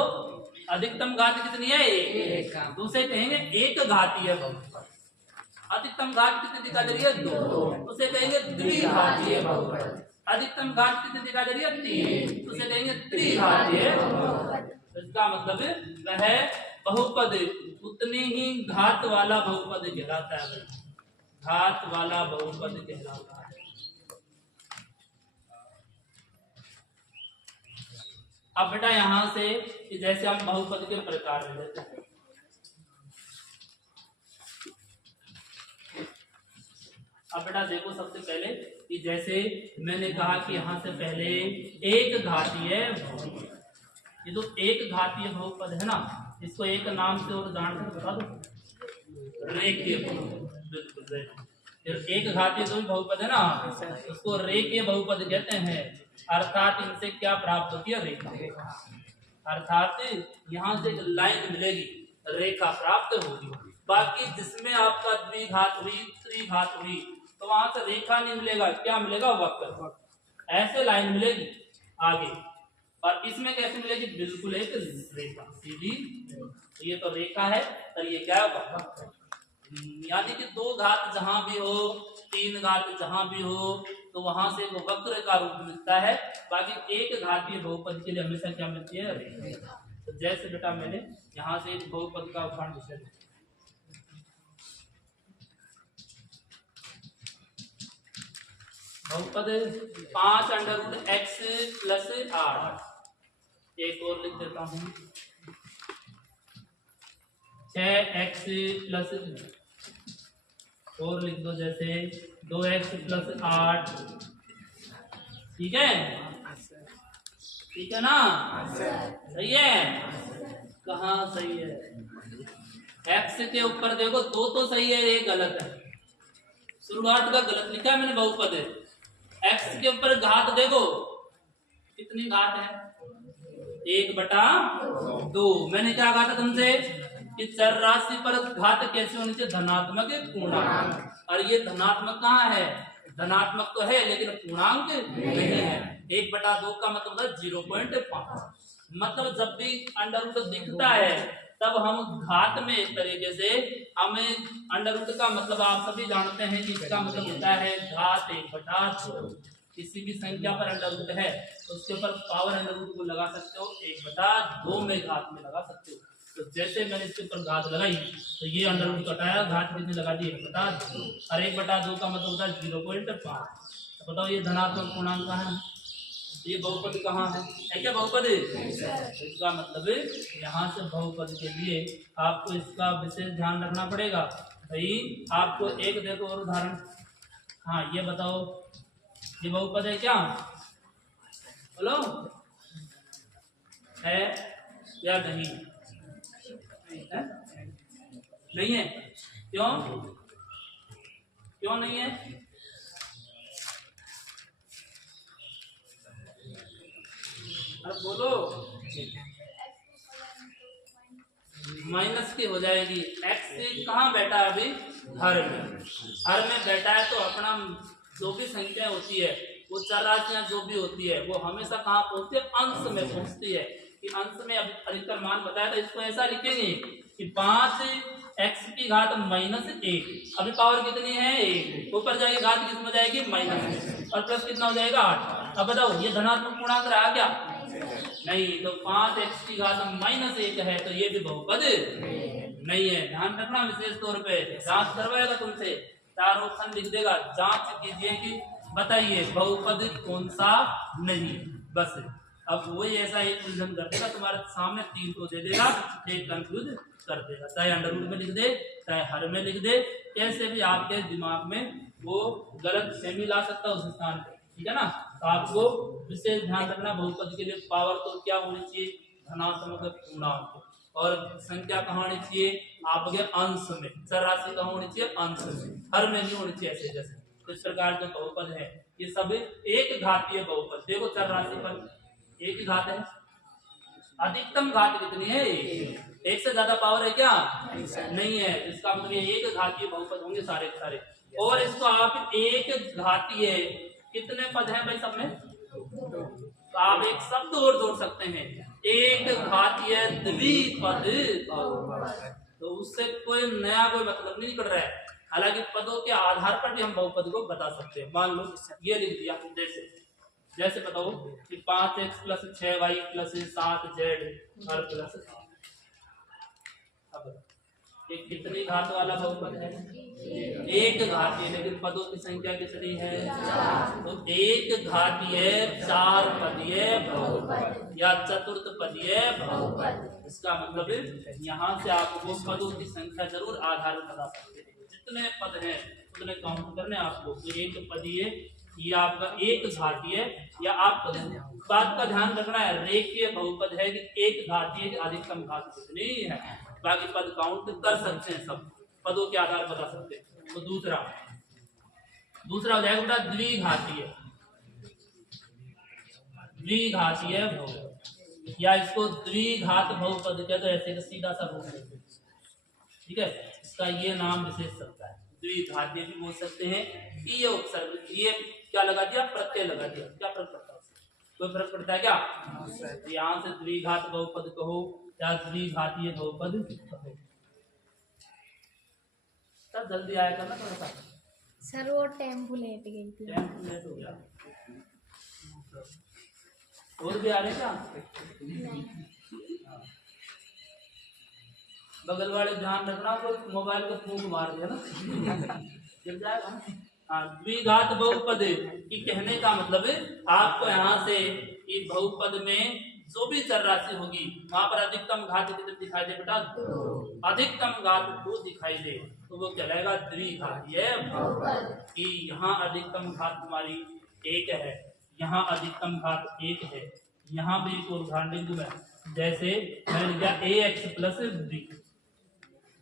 अधिकतम घात कितनी है? 1। दूसरे कहेंगे एक घातीय बहुपद। अधिकतम घात कितनी दिखा दे रही है? 2, उसे कहेंगे द्विघातीय बहुपद। अधिकतम घात कितनी दिखा दे रही है? 3, उसे कहेंगे त्रिघातीय बहुपद। इसका मतलब वह बहुपद उतनी ही घात वाला बहुपद कहलाता है, घात वाला बहुपद कहलाता है। अब बेटा यहां से जैसे हम बहुपद के प्रकार ले लेते हैं, अब बेटा देखो सबसे पहले कि जैसे मैंने कहा कि यहां से पहले एक घातीय बहुपद, ये तो एक घातीय बहुपद है ना, इसको एक नाम से और जान कर बता दो, रेखीय बहुपद। एक घातीय जो बहुपद है ना, उसको रेखीय बहुपद कहते हैं। अर्थात इनसे क्या प्राप्त होती है? रेखा। अर्थात यहाँ से एक लाइन मिलेगी, रेखा प्राप्त होगी। बाकी जिसमें आपका द्विघात हुई, त्रिघात हुई, तो वहां से रेखा नहीं मिलेगा, क्या मिलेगा? वक्र। ऐसे लाइन मिलेगी आगे, और इसमें कैसे मिलेगी? बिल्कुल एक रेखा सीधी। तो ये तो रेखा है, और ये क्या है? यानी कि 2 घात जहां भी हो, 3 घात जहां भी हो, तो वहां से वो वक्र का रूप मिलता है। बाकी एक घातीय बहुपद के लिए हमेशा क्या मिलती है? रेखा। तो जैसे बेटा मैंने यहाँ से एक बहुपद का उदाहरण दिया, बहुपद 5√x + 8। एक और लिख देता हूँ, 6x + और लिख दो जैसे 2x + 8। ठीक है? ठीक है ना? सही है? कहाँ सही है? x के ऊपर देखो 2 तो सही है, एक गलत है, शुरुआत का गलत लिखा है मैंने बहुपद है। x के ऊपर घात देखो कितनी घात है? 1/2। मैंने क्या कहा था तुमसे कि चर राशि पर घात कैसे होनी चाहिए? धनात्मक पूर्णांक। और ये धनात्मक कहाँ है? धनात्मक तो है लेकिन पूर्णांक नहीं है। 1/2 का मतलब है 0.5। मतलब जब भी अंडर रूट दिखता है तब हम घात में इस तरीके से, हमें अंडर रूट का मतलब आप सभी जानते हैं कि इसका मतलब होता है घात 1/2। किसी भी संख्या पर अंडर रूट है तो उसके ऊपर पावर अंडर रूट को लगा सकते हो, 1/2 में घात में लगा सकते हो। तो जैसे मैंने इसके ऊपर घात लगाई तो ये अंडर रूट कटाया, घात कितनी लगा दी? 1/2। और 1/2 का मतलब होता है 0.5। तो बताओ ये धनात्मक पूर्णांक कहाँ है? ये बहुपद कहाँ है क्या? बहुपद। इसका मतलब यहाँ से बहुपद के लिए आपको इसका विशेष ध्यान रखना पड़ेगा। भाई आपको एक देखो और उदाहरण, हाँ ये बताओ ये बहुपद है क्या? बोलो, है या नहीं? है? नहीं है? क्यों? क्यों नहीं है? अब बोलो। माइनस की हो जाएगी। x कहाँ बैठा है अभी? हर में। हर में बैठा है तो अपना जो भी संख्या होती है, वो चर राशियां जो भी होती है, वो हमेशा कहाँ पहुंचती है? अंश में पहुंचती है। कि अंश में अभी अधिकतर मान बताया था, इसको ऐसा लिखेंगे कि 5x⁻1। अभी पावर कितनी है? 1। ऊपर जाएगी घात किस में जाएगी? माइनस, और प्लस कितना हो जाएगा? 8। अब बताओ ये धनात्मक पूर्णांक रहा क्या? नहीं। तो 5x⁻1 है तो ये भी बहुपद नहीं है। ध्यान रखना विशेष तौर पे, जांच करवाएगा तुमसे, 4 ऑप्शन लिख देगा, जांच कीजिए कि बताइए बहुपद कौन सा नहीं। बस अब वही ऐसा एक उलझन कर देगा, तुम्हारे सामने 3 को दे देगा, एक कंफ्यूज कर देगा, चाहे अंडर रूट में लिख दे चाहे हर में लिख दे, कैसे भी आपके दिमाग में वो गलत फहमी ला सकता है उस स्थान पे। ठीक है ना? तो आपको विशेष ध्यान रखना, बहुपद के लिए पावर तो क्या होनी चाहिए? धनात्मक पूर्णांक। और संख्या कहाँ होनी चाहिए? आपके अंश में। चर राशि कहाँ होनी चाहिए? अंश में, हर में नहीं होनी चाहिए। ऐसे जैसे तो इस प्रकार के बहुपद है, ये सब एक घातीय बहुपद। देखो चर राशि पर एक ही घात है, अधिकतम घात कितनी है? 1। एक से ज्यादा पावर है क्या? नहीं है। इसका मतलब ये एक घातीय बहुपद होंगे सारे के सारे। और इसको आप एक घातीय, कितने पद हैं भाई सब में? तो आप एक शब्द और जोड़ सकते हैं, एक घातीय द्विपद। तो उससे कोई नया कोई मतलब नहीं निकल रहा है। हालांकि पदों के आधार पर भी हम बहुपद को बता सकते हैं। मान लो ये लिख दिया, जैसे बताओ कि 5x + 6y + 7z और प्लस 7। अब ये कितनी घात वाला बहुपद है? एक घातीय, लेकिन पदों की संख्या कितनी है? तो एक घातीय 4 पदीय बहुपद या चतुर्थ पदीय बहुपद। इसका मतलब यहाँ से आपको पदों की संख्या जरूर आधार बता सकते हैं। जितने पद हैं उतने काउंट करने आपको। तो एक पदीय, ये आपका एक घातीय, या आपको बात का ध्यान रखना है रेखीय बहुपद है कि एक घातीय अधिकतम घात कितनी है। बाकी पद काउंट कर सकते हैं, सब पदों के आधार बता सकते हैं। तो दूसरा हो जाएगा बेटा द्विघातीय। द्विघातीय बहुपद या इसको द्विघात बहुपद कहते हैं, ऐसे सीधा सा रूप है, ठीक है। इसका ये नाम विशेष सकता है, द्विघातीय भी बोल सकते हैं। ये उपसर्ग, ये क्या लगा दिया? प्रत्यय लगा दिया। क्या फर्क पड़ता है? कोई फर्क पड़ता है क्या? यहाँ से द्विघात बहुपद कहो या द्विघातीय बहुपद कहो। तब जल्दी आया करना थोड़ा सा। सर वो टेम्पो लेट गई थी। टेम्पो लेट हो गया। और भी आ रहे क्या? नहीं। बगल वाले ध्यान रखना, कोई मोबाइल को फूंक मार दिया ना गिर जाएगा। हाँ, द्विघात बहुपद की कहने का मतलब है आपको यहाँ से कि बहुपद में जो भी चर राशि होगी वहां पर अधिकतम घात कितने दिखाई दे बेटा? 2। अधिकतम घात 2 दिखाई दे तो वो कहलाएगा द्विघातीय बहुपद। कि यहाँ अधिकतम घात तुम्हारी 1 है, यहाँ अधिकतम घात 1 है, यहाँ भी एक और उदाहरण लिख दूं मैं, जैसे मैंने लिखा ax + b,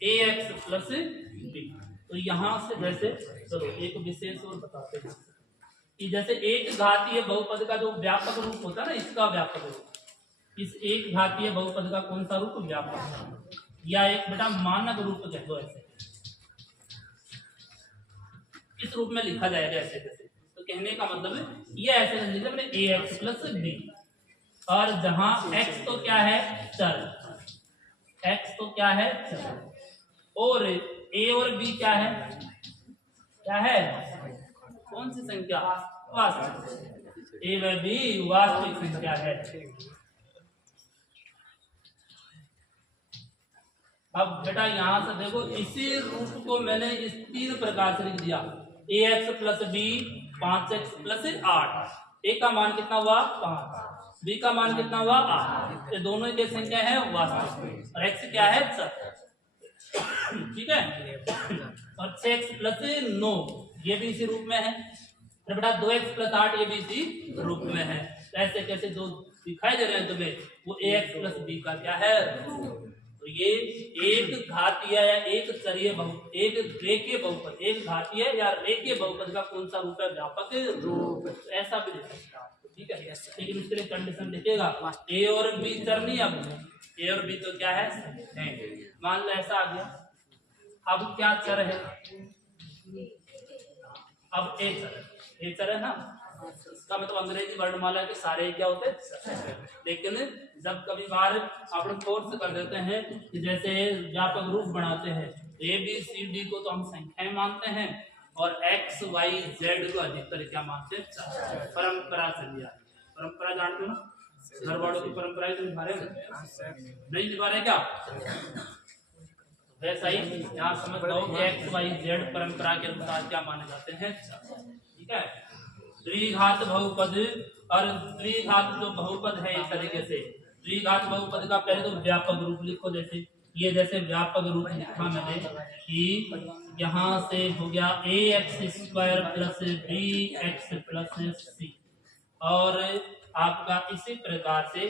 ax + b। तो यहाँ से जैसे चलो एक विशेष और बताते हैं कि जैसे एक घातीय बहुपद का जो व्यापक रूप होता है ना, इसका व्यापक रूप, इस एक घातीय बहुपद का कौन सा रूप? व्यापक, या एक बेटा मानक रूप कह दो। ऐसे इस रूप में लिखा जाएगा ऐसे कैसे। तो कहने का मतलब है ये ऐसे लिखा मैंने ax + b, और जहां x तो क्या है? चर। x तो क्या है? चर। और a और b क्या है? क्या है? कौन सी संख्या? वास्तविक। a व b वास्तविक संख्या है। अब बेटा यहाँ से देखो, इसी रूप को मैंने इस 3 प्रकार से लिख दिया। ax + b 5x + 8। a का मान कितना हुआ? 5। b का मान कितना हुआ? 8। ये दोनों की संख्या है वास्तविक, और x क्या है? चर। ठीक है। और 6x + 9 ये भी इसी रूप में है। तो बेटा 2x + 8 ये भी इसी रूप में है। ऐसे कैसे जो दिखाई दे रहे हैं तुम्हें वो ax + b का क्या है? तो ये एक घातीय या एक चरीय बहुपद, एक रेखीय बहुपद, एक घातीय या रेखीय बहुपद का कौन सा रूप है? व्यापक रूप। तो ऐसा भी लिख सकते हैं, ठीक है। लेकिन इसके लिए कंडीशन लिखेगा a और b चर नहीं, अब a और b तो क्या है? मान लो ऐसा आ गया। अब क्या चर है? अब a चर है ना। इसका मतलब अंग्रेजी वर्णमाला के सारे क्या होते हैं? लेकिन जब कभी बार आप लोग फोर्स कर देते हैं कि जैसे व्यापक रूप बनाते हैं, a b c d को तो हम संख्याएं मानते हैं और x y z को अधिकतर क्या मानते हैं? परंपरा से लिया। परंपरा जानते हो ना, घर वालों की परंपरा तो निभा रहे नहीं निभा रहे क्या? वैसा ही यहाँ समझ लो कि x y z परंपरा के अनुसार क्या माने जाते हैं? ठीक है। द्विघात बहुपद और द्विघात जो बहुपद है, इस तरीके से द्विघात बहुपद का पहले तो व्यापक रूप लिखो। जैसे ये जैसे व्यापक रूप लिखा मैंने कि यहाँ से हो गया ax² + bx + c, और आपका इसी प्रकार से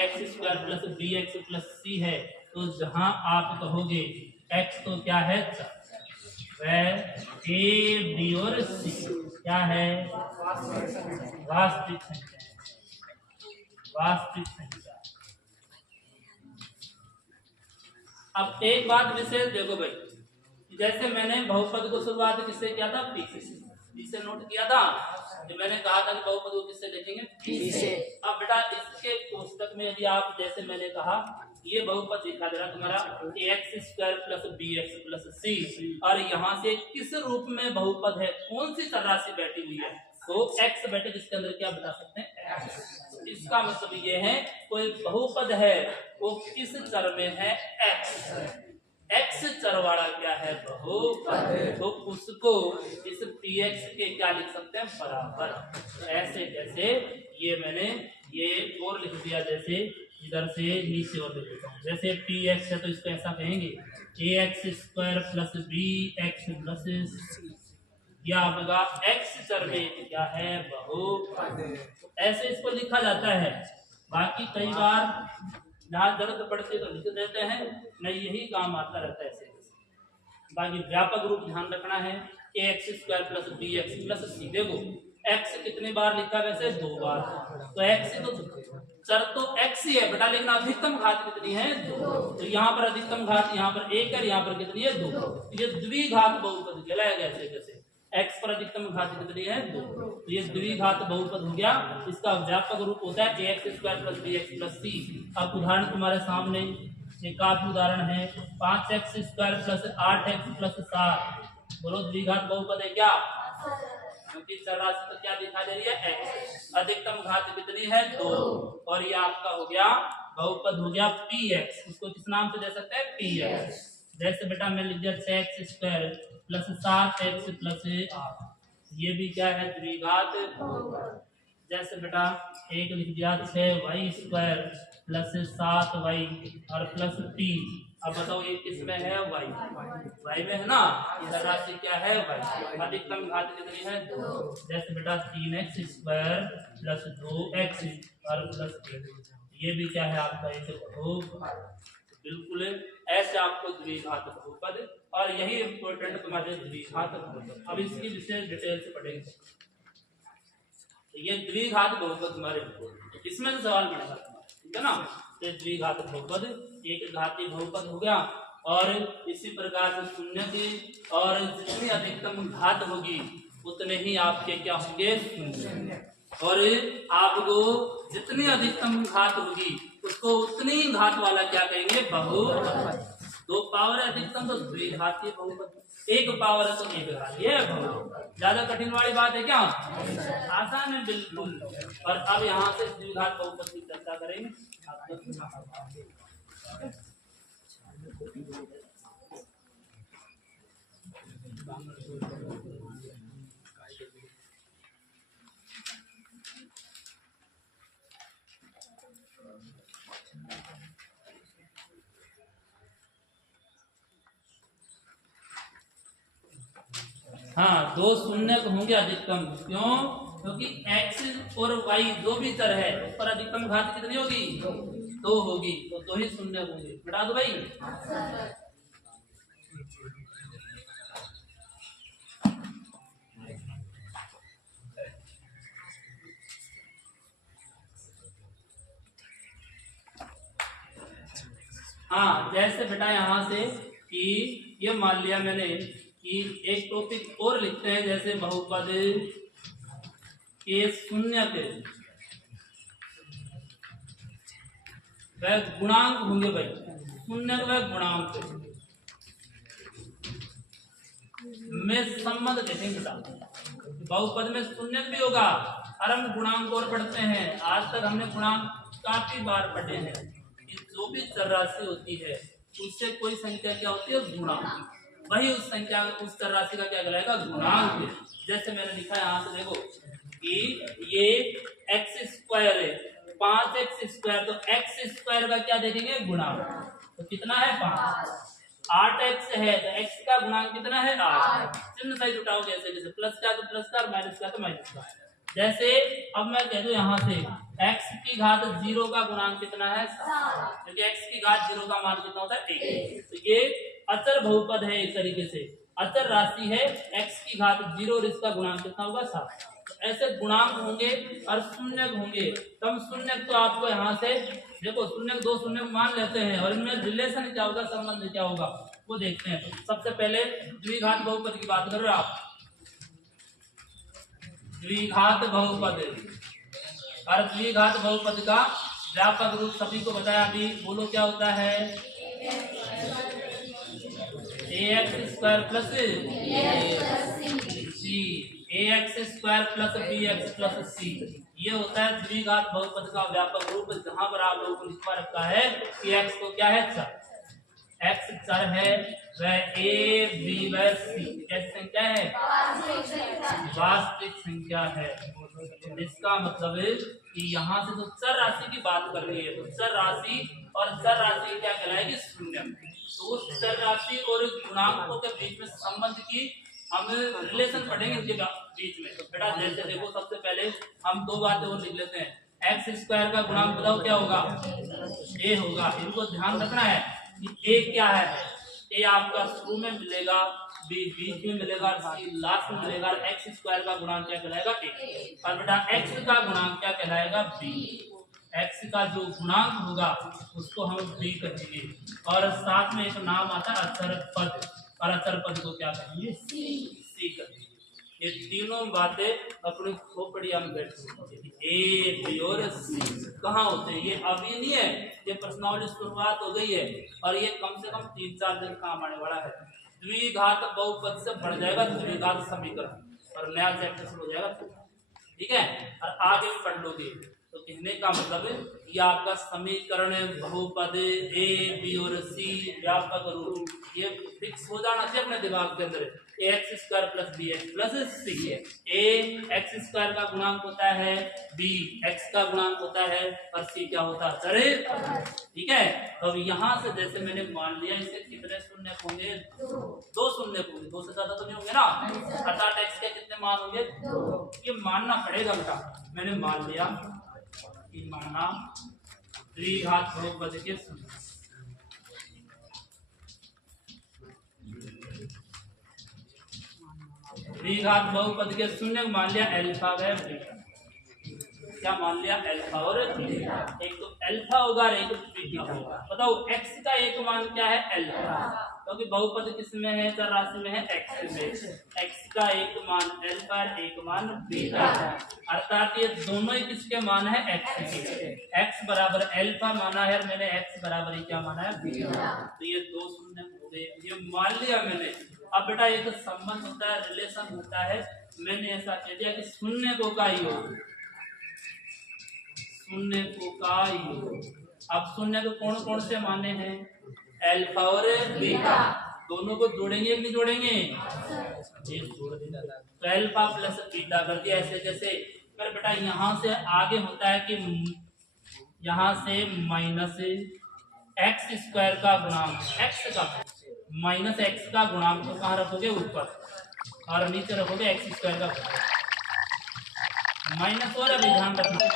ax² + bx + c है। तो जहां आप कहोगे x तो क्या है? वह a b और c क्या है? वास्तविक संख्या। वास्तविक संख्या। अब एक बात विशेष देखो भाई, जैसे मैंने बहुपद को शुरुआत किससे किया था? p से नोट किया था। जो मैंने कहा था कि बहुपद को किससे देखेंगे? p से। अब बेटा इसके कोष्टक में यदि आप, जैसे मैंने कहा ये बहुपद लिखा जा रहा है तुम्हारा ax square plus bx plus c, और यहाँ से किस रूप में बहुपद है, कौन सी चरराशि बैठी हुई है, तो x बैठे, जिसके अंदर क्या बता सकते हैं x। इसका मतलब ये है कोई बहुपद है वो किस चर में है, x चर वाला क्या है, बहुपद, तो उसको इस px के क्या लिख सकते हैं, बराबर। ऐसे कैसे, ये मैंने ये और लिख दिया, जैसे इधर से नीचे और लिख देता हूँ, जैसे px है तो इसको ऐसा कहेंगे ax square plus bx plus, या आपका x चर में क्या है, बहुपद, ऐसे इसको लिखा जाता है। बाकी कई बार जहाँ जरूरत पड़ती है तो लिख देते हैं, नहीं यही काम आता रहता है ऐसे। बाकी व्यापक रूप ध्यान रखना है, ax square plus bx plus c। देखो x कितनी बार लिखा है, वैसे 2 बार, तो x तो चर तो x ही है बेटा, लेकिन अधिकतम घात कितनी है, 2। तो यहाँ पर अधिकतम घात यहाँ पर 1 है, यहाँ पर कितनी है, 2। ये द्विघात बहुपद कहलाएगा। ऐसे कैसे, x पर अधिकतम घात कितनी है, 2, तो ये द्विघात बहुपद हो गया। इसका व्यापक रूप होता है ax square plus bx plus c। अब उदाहरण तुम्हारे सामने एक काफी उदाहरण है, 5x square plus 8x plus 7, बोलो द्विघात बहुपद है क्या, क्योंकि चरराशि तो क्या दिखा दे रही है, x, अधिकतम घात कितनी है, 2, और ये आपका हो गया बहुपद हो गया px। इसको किस नाम से दे सकते हैं, px। जैसे बेटा मैं लिख दिया 6x square plus 7x plus 8, ये भी क्या है, द्विघात। जैसे बेटा एक लिख दिया 6y स्क्वायर प्लस 7y और प्लस 3, अब बताओ ये किस में है, y में है ना, इधर राशि क्या है, y, अधिकतम घात कितनी है, 2। जैसे बेटा 3x स्क्वायर प्लस 2x और प्लस 3, ये भी क्या है आपका एक बहुपद। बिल्कुल ऐसे आपको द्विघात बहुपद, और यही इंपॉर्टेंट तुम्हारे द्विघात बहुपद। अब इसकी विशेष डिटेल से पढ़ेंगे। ये द्विघात बहुपद तुम्हारे, इसमें से सवाल बनेगा, ठीक है ना। तो द्विघात बहुपद एक घाती बहुपद हो गया, और इसी प्रकार से शून्य की और जितनी अधिकतम घात होगी उतने ही आपके क्या होंगे, शून्य, और आपको जितनी अधिकतम घात होगी उसको उतनी घात वाला क्या कहेंगे, बहुपद। 2 पावर है अधिकतम तो द्विघातीय बहुपद, 1 पावर है तो 1 घात, ये बहुपद। ज्यादा कठिन वाली बात है क्या, आसान है बिल्कुल। और अब यहाँ से द्विघात बहुपद की चर्चा करेंगे। हाँ, 2 शून्य होंगे अधिकतम, क्यों, क्योंकि x और y जो भी चर है उस पर अधिकतम घात कितनी होगी, 2 होगी, तो 2 ही शून्य होंगे। बता दो भाई। हाँ, जैसे बेटा यहाँ से कि ये मान लिया मैंने कि एक टॉपिक और लिखते हैं, जैसे बहुपद के शून्य के वह गुणांक होंगे भाई, शून्य का वह गुणांक में संबंध देखेंगे बेटा। बहुपद में शून्य भी होगा और हम गुणांक और पढ़ते हैं। आज तक हमने गुणांक काफी बार पढ़े हैं कि जो भी चरराशि होती है उससे कोई संख्या क्या होती है, गुणांक, वही उस संख्या उस चरराशि का क्या कहलाएगा, गुणांक। जैसे मैंने लिखा है यहाँ से देखो कि ये x स्क्वायर है, 5x स्क्वायर, तो x स्क्वायर का क्या देखेंगे, गुणांक, तो कितना है 5। 8x है तो x का गुणांक कितना है 8। चिन्ह सही जुटाओगे ऐसे, जैसे प्लस का तो प्लस का और माइनस का तो माइनस का। जैसे अब मैं कह दूं यहाँ से x की घात 0 का गुणांक कितना है 7, क्योंकि x की घात 0 का मान कितना होता है 1। तो ये अचर बहुपद है, एक तरीके से अचर राशि है, x की घात 0 और इसका गुणांक कितना होगा 7। तो ऐसे गुणांक होंगे और शून्य होंगे। तब शून्य तो आपको यहाँ से देखो, शून्य 2 शून्य मान लेते हैं और इनमें रिलेशन क्या होगा, संबंध क्या होगा वो देखते हैं। सबसे पहले द्विघात बहुपद की बात कर रहे हो आप, द्विघात बहुपद और द्विघात बहुपद का व्यापक रूप सभी को बताया अभी, बोलो क्या होता है? ax square plus c, ax square plus bx plus c, ये होता है द्विघात बहुपद का व्यापक रूप, जहां पर आप लोगों को लिखवा रखा है कि x को क्या है चर, x चर है वह a b व c कैसी संख्या है? वास्तविक संख्या है। इसका मतलब है कि यहाँ से तो चर राशि की बात कर रही है, तो चर राशि और चर राशि क्या कहलाएगी? शून्य। तो उस चर राशि और गुणांकों के बीच में संबंध की हम रिलेशन पढ़ेंगे इनके बीच में। तो बेटा जैसे देखो, सबसे पहले हम दो बातें और लिख लेते हैं। एक्स स्क्वायर का गुणांक बताओ क्या होगा? ए होगा। इनको ध्यान रखना है कि ए क्या है? ए आपका शुरू में मिलेगा, बी बीच में मिलेगा, सी लास्ट में मिलेगा। एक्स स्क्वायर का गुणांक क्या कहलाएगा? ए। और बेटा एक्स का गुणांक क्या कहलाएगा? बी। एक्स का जो गुणांक होगा उसको हम बी कहेंगे। और साथ में एक नाम आता है अचर पद, और अचर पद को क्या कहेंगे? सी कहेंगे। ये तीनों बातें अपने खोपड़िया में बैठी ए बी और सी कहाँ होते हैं? ये अभी नहीं है, ये प्रश्नावली शुरुआत हो गई है और ये कम से कम 3-4 दिन काम आने वाला है। द्विघात बहुपद से बढ़ जाएगा द्विघात समीकरण और नया चैप्टर शुरू हो जाएगा, ठीक है? और आगे भी पढ़ लोगे। तो कहने का मतलब है ये आपका समीकरण बहुपद ए बी और सी व्यापक रूप, ये फिक्स हो जाना चाहिए अपने दिमाग के अंदर। X square plus b x plus c है। ए एक्स स्क्वायर का गुणांक होता है, बी एक्स का गुणांक होता है, और सी क्या होता है? चर, ठीक है? तो यहाँ से जैसे मैंने मान लिया, इसे कितने शून्य होंगे? 2 शून्य होंगे, 2 से ज्यादा तो नहीं होंगे ना। अर्थात एक्स के कितने मान होंगे? ये मानना पड़ेगा बेटा। मैंने मान लिया कि माना द्विघात बहुपद के शून्य, द्विघात बहुपद के शून्य मान लिया अल्फा व बीटा। क्या मान लिया? अल्फा और बीटा। एक तो अल्फा होगा और एक बीटा होगा। बताओ एक्स का एक मान क्या है? अल्फा, क्योंकि बहुपद किस में है? चर राशि में है, एक्स में। एक्स का एक मान अल्फा, एक मान बीटा, अर्थात ये दोनों ही किसके मान है? एक्स के। एक्स बराबर अल्फा माना है और मैंने एक्स बराबर क्या माना है? बीटा। तो ये 2 शून्य हो गए, ये मान लिया मैंने। अब बेटा ये तो संबंध होता है, रिलेशन होता है। मैंने ऐसा कह दिया कि शून्य को का योग, शून्य को का योग। अब शून्य को कौन कौन से माने हैं? अल्फा और बीटा। दोनों को जोड़ेंगे कि नहीं जोड़ेंगे? जोड़ देना। तो अल्फा प्लस बीटा कर दिया ऐसे जैसे। पर बेटा यहाँ से आगे होता है कि यहाँ से माइनस एक्स स्क्वायर का गुणांक, एक्स का माइनस एक्स का गुणांक को कहाँ रखोगे? ऊपर, और नीचे रखोगे एक्स स्क्वायर का माइनस। और अभी ध्यान रखना,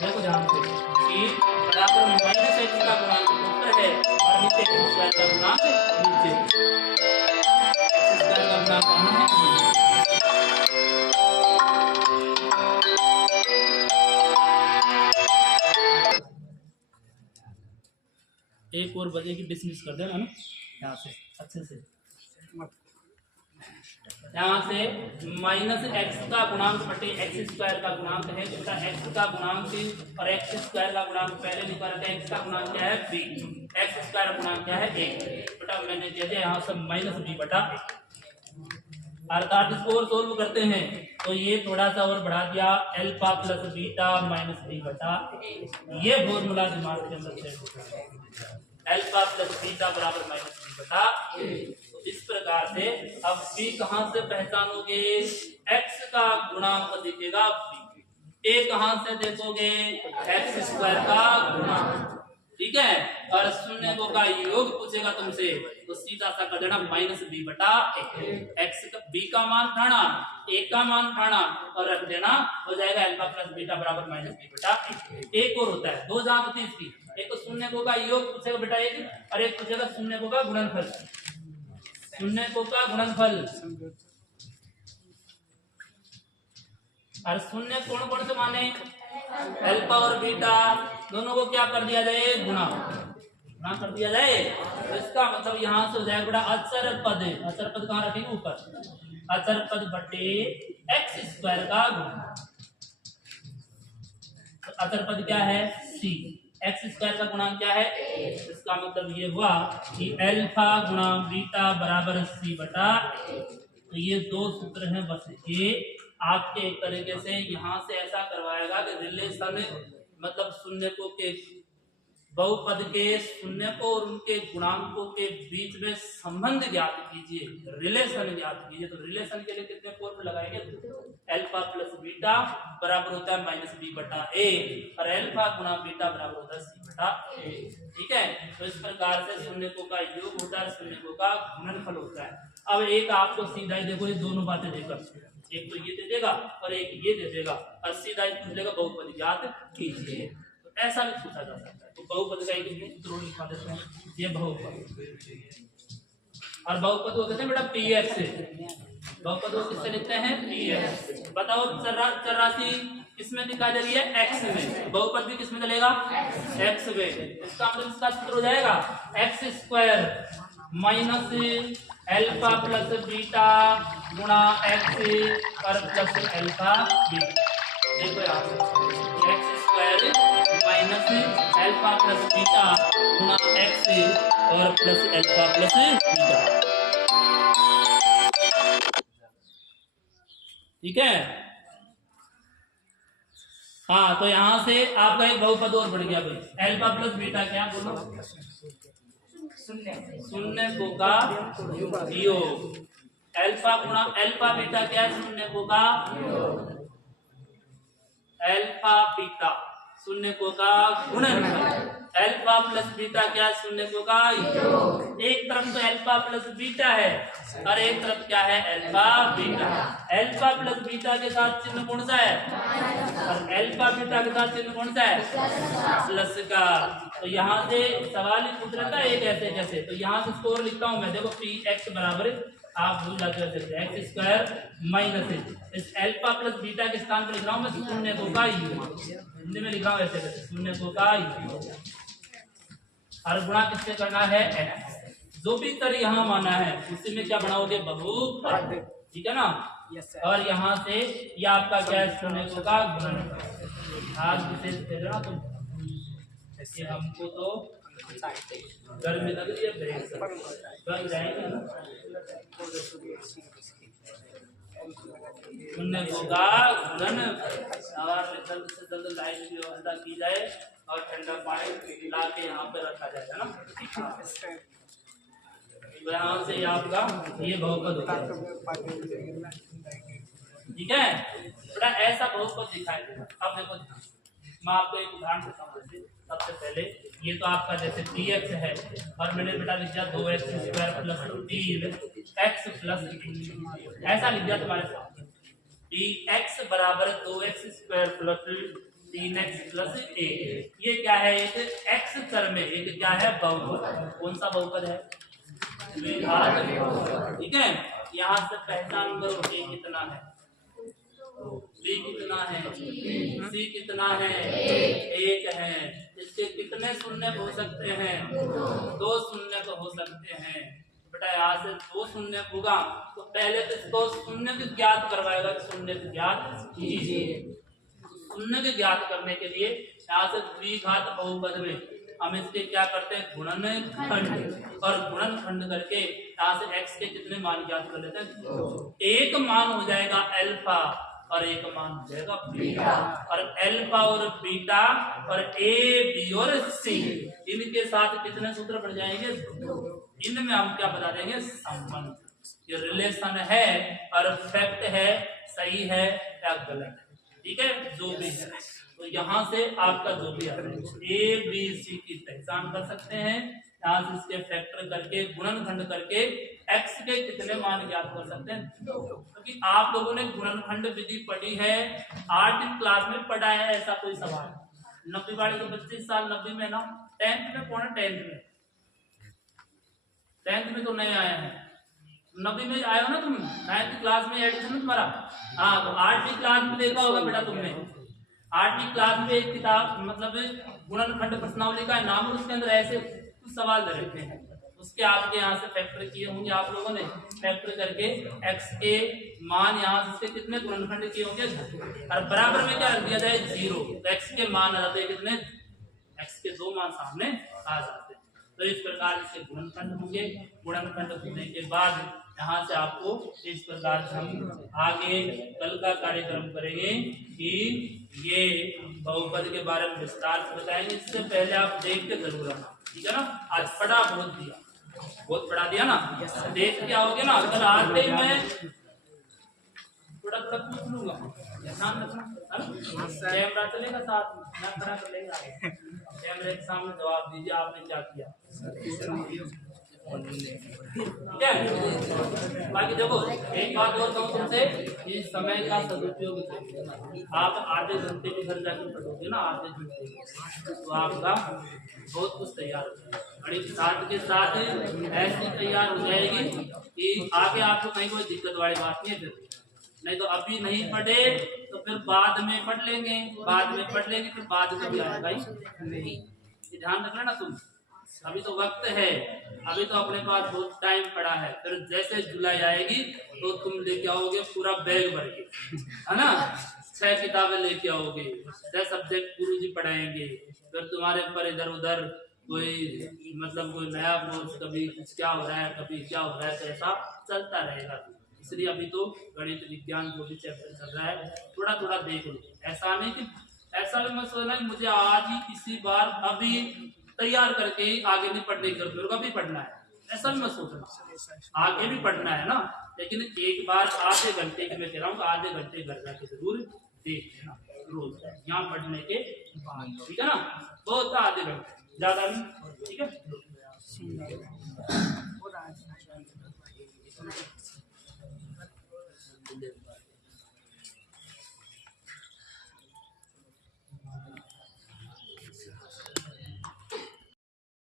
देखो ध्यान से कि बराबर माइनस एक्स का गुणांक ऊपर है और नीचे एक्स स्क्वायर का गुणांक नीचे। एक्स स्क्वायर का गुणांक कहाँ है? एक और बजे की डिसमिस कर देना ना यहाँ से अच्छे से। यहाँ से माइनस एक्स का गुणांक बटे एक्स स्क्वायर का गुणांक है। बेटा एक्स का गुणांक और एक्स स्क्वायर का गुणांक पहले निकाल रहे हैं। एक्स का गुणांक क्या है? बी। एक्स स्क्वायर गुणांक क्या है? 1। बेटा मैंने कह दिया यहाँ से माइनस बी बटा 1। अर्थात इसको और सोल्व करते हैं तो ये थोड़ा सा और बढ़ा दिया, alpha plus beta minus b बटा 1। ये फॉर्मूला दिमाग के अंदर से अल्फा प्लस बीटा बराबर माइनस बी बटा 1। इस प्रकार से अब b कहां से पहचानोगे? x का गुणांक दिखेगा b। a कहां से देखोगे? एक्स स्क्वायर का गुणांक, ठीक है? और शून्य को का योग पूछेगा तुमसे तो सीधा सा कर देना माइनस बी बटा 1। एक्स का बी का मान उठाना, a का मान उठाना और रख देना, हो जाएगा अल्फा प्लस बीटा बराबर माइनस बी बटा 1। एक और होता है, 2 जहां होती है इसकी, एक तो शून्य को का योग पूछेगा बेटा 1, और एक पूछेगा शून्य को का गुणनफल। शून्य को का गुणनफल, और शून्य कौन कौन से माने? अल्फा और बीटा, दोनों को क्या कर दिया जाए? गुणा कर दिया जाए। तो इसका मतलब यहाँ से हो जाएगा बेटा अचर पद। अचर पद कहाँ रखेंगे? ऊपर। अचर पद बटे एक्स स्क्वायर का गुणा। तो अचर पद क्या है सी, एक्स स्क्वायर का गुणांक क्या है ए। इसका मतलब ये हुआ कि अल्फा गुणा बीटा बराबर सी बटा ए। तो ये दो सूत्र हैं बस, ये आपके एक तरीके से यहाँ से ऐसा करवाएगा कि रिलेशन मतलब शून्यकों के बहुपद के शून्यकों और उनके गुणांकों के बीच में संबंध ज्ञात कीजिए, रिलेशन ज्ञात कीजिए। तो रिलेशन के लिए कितने फॉर्मूले लगाएंगे, अल्फा प्लस बीटा बराबर होता है माइनस बी बटा ए, और अल्फा गुणा बीटा बराबर होता है सी बटा ए। ठीक है, तो इस प्रकार से शून्यकों का योग होता है, शून्यकों का गुणनफल होता है। अब एक आपको सीधा ही देखो, ये दोनों बातें देकर, एक तो ये दे देगा और एक ये दे देगा, और सीधा ही पूछ लेगा बहुपद ज्ञात कीजिए। तो ऐसा भी पूछा जा सकता है। तो बहुपद का एक सूत्र लिखा देते हैं, ये बहुपद, और बहुपद को कहते हैं बेटा पी एक्स से, बहुपद को किससे लिखते हैं पी एक्स। बताओ चर राशि किसमें दिखाई दे रही है एक्स में, बहुपद भी किसमें चलेगा एक्स में। इसका मतलब इसका सूत्र हो जाएगा x square minus alpha plus beta गुणा एक्स और प्लस अल्फा बीटा। देखो यहाँ से x square minus alpha plus beta गुणा एक्स और प्लस अल्फा प्लस बीटा। ठीक है, हाँ, तो यहाँ से आपका एक बहुपद और बढ़ गया भाई। अल्फा प्लस बीटा क्या बोलो, शून्यकों का योग। अल्फा गुणा अल्फा बीटा क्या है, शून्यकों का अल्फा बीटा शून्यकों का गुणनफल। अल्फा प्लस बीटा क्या है, शून्यकों का योग। एक तरफ तो अल्फा प्लस बीटा है और एक तरफ क्या है alpha beta. Alpha plus beta के साथ चिन्ह कौन सा है, और अल्फा बीटा के साथ चिन्ह कौन सा है प्लस का। तो यहाँ से सवाल ही पूछ रहा था एक ऐसे कैसे, तो यहाँ से स्कोर लिखता हूँ मैं, देखो पी एक्स बराबर, आप भूल जाते हो एक्स स्क्वायर माइनस इस अल्फा प्लस बीटा के स्थान पर लिख रहा हूँ मैं शून्यकों का योग, हिंदी में लिख रहा हूँ ऐसे कैसे शून्यकों का योग, और गुणा किससे करना है एक्स। जो भी कर यहाँ माना है उसी में क्या बनाओगे बहुपद, ठीक है ना। और यहाँ से ये आपका क्या है शून्यकों का गुणनफल। आज विशेष दे रहा तुम ऐसे, हमको तो गर्मी लग रही है, बन जाएंगे शून्यकों का गुणन। और जल्द से जल्द लाइट की व्यवस्था की जाए और ठंडा पानी ला के यहाँ पे रखा जाए ना। तो यहाँ से आपका ये बहुपद होता है, ठीक है बेटा, ऐसा बहुपद दिखाई देगा। अब देखो मैं आपको एक उदाहरण से समझ, सबसे पहले ये तो आपका जैसे पी एक्स है और मैंने बेटा लिख दिया 2x square plus 3x plus, ऐसा लिख दिया तुम्हारे साथ पी एक्स बराबर 2x square plus 3x plus a। ये क्या है, एक एक्स चर में एक क्या है बहुपद। कौन सा बहुपद है, द्विघात। ठीक है, यहाँ से पहचान करो a कितना है, b कितना है, c कितना है, 1 है। इसके कितने शून्य हो सकते हैं, 2 शून्य तो हो सकते हैं बेटा। यहाँ से 2 शून्य होगा तो पहले तो इसको शून्य को ज्ञात करवाएगा, शून्य को ज्ञात कीजिए। शून्य को ज्ञात करने के लिए यहाँ से द्विघात बहुपद में हम इसके क्या करते हैं गुणनखंड, और गुणनखंड करके यहाँ से x के कितने मान ज्ञात कर लेते हैं। एक मान हो जाएगा अल्फा और एक मान हो जाएगा बीटा, और अल्फा और बीटा और ए बी और सी इनके साथ कितने सूत्र बढ़ जाएंगे, इनमें हम क्या बता देंगे संबंध, ये रिलेशन है और फैक्ट है, सही है या गलत है। ठीक है, जो भी है तो यहाँ से आपका जो भी है ए बी सी की पहचान कर सकते हैं। यहाँ से इसके फैक्टर करके गुणनखंड करके x के कितने मान ज्ञात कर सकते हैं, क्योंकि आप लोगों ने गुणनखंड विधि पढ़ी है, 8वीं क्लास में पढ़ा है। ऐसा कोई सवाल 90 वाले तो 25 साल 90 में ना, 10th में कौन है, 10th में तो नहीं आए हैं, 90 में आए हो ना तुम, 9th क्लास में एडमिशन तुम्हारा। हाँ, तो 8वीं क्लास में देखा होगा बेटा तुमने, 8वीं क्लास में एक किताब मतलब गुणनखंड प्रश्नावली का नाम, और उसके अंदर ऐसे कुछ सवाल दे रखे हैं। उसके आपके यहाँ से फैक्टर किए होंगे आप लोगों ने, फैक्टर करके x के मान यहाँ से कितने गुणनखंड किए होंगे और बराबर में क्या रख दिया जाए 0, तो x के मान आ जाते हैं कितने, x के 2 मान सामने आ जाते हैं। तो इस प्रकार इसके गुणनखंड होंगे। गुणनखंड होने के बाद यहाँ से आपको इस प्रकार से हम आगे कल का कार्यक्रम करेंगे कि ये बहुपद के बारे में विस्तार से बताएंगे। इससे पहले आप देख के जरूर आना, ठीक है ना। आज पढ़ा बहुत पढ़ा दिया ना, देख के आओगे ना, कल आते ही मैं थोड़ा थोड़ा पूछ लूंगा, ध्यान रखना। कैमरा चलेगा साथ में, मैं खड़ा कर लेगा, कैमरे के सामने जवाब दीजिए आपने क्या किया, ठीक है। बाकी देखो एक बात और कहूँ तुमसे, इस समय का सदुपयोग करिए। आप आधे घंटे भी घर जाकर पढ़ोगे ना, आधे घंटे, तो आपका बहुत कुछ तैयार हो जाएगा। गणित साथ के साथ ऐसी तैयार हो जाएगी कि आगे आपको कहीं कोई दिक्कत वाली बात नहीं है। फिर नहीं तो अभी नहीं पढ़े तो फिर बाद में पढ़ लेंगे, फिर बाद कभी आएगा ही, ध्यान रखना ना तुम। अभी तो वक्त है, अभी तो अपने पास बहुत टाइम पड़ा है। फिर जैसे जुलाई आएगी तो तुम लेके आओगे पूरा बैग भर के, है ना, 6 किताबें लेके आओगे, 6 सब्जेक्ट गुरुजी पढ़ाएंगे। फिर तुम्हारे पर इधर उधर कोई मतलब कोई नया कोर्स, कभी क्या हो रहा है, कभी क्या हो रहा है, तो ऐसा चलता रहेगा। इसलिए अभी तो गणित विज्ञान जो भी चैप्टर चल रहा है थोड़ा थोड़ा देख लो। ऐसा नहीं कि ऐसा भी मत सोचना कि मुझे आज ही इसी बार अभी तैयार करके ही आगे नहीं पढ़ने की जरूरत, भी पढ़ना है, ऐसा भी मत सोचना, आगे भी पढ़ना है ना। लेकिन एक बार आधे घंटे की, मैं कह रहा हूँ आधे घंटे घर जाके जरूर देख लेना रोज, यहाँ पढ़ने के बाद, ठीक है ना। बहुत आधे घंटे, ज्यादा नहीं, ठीक है।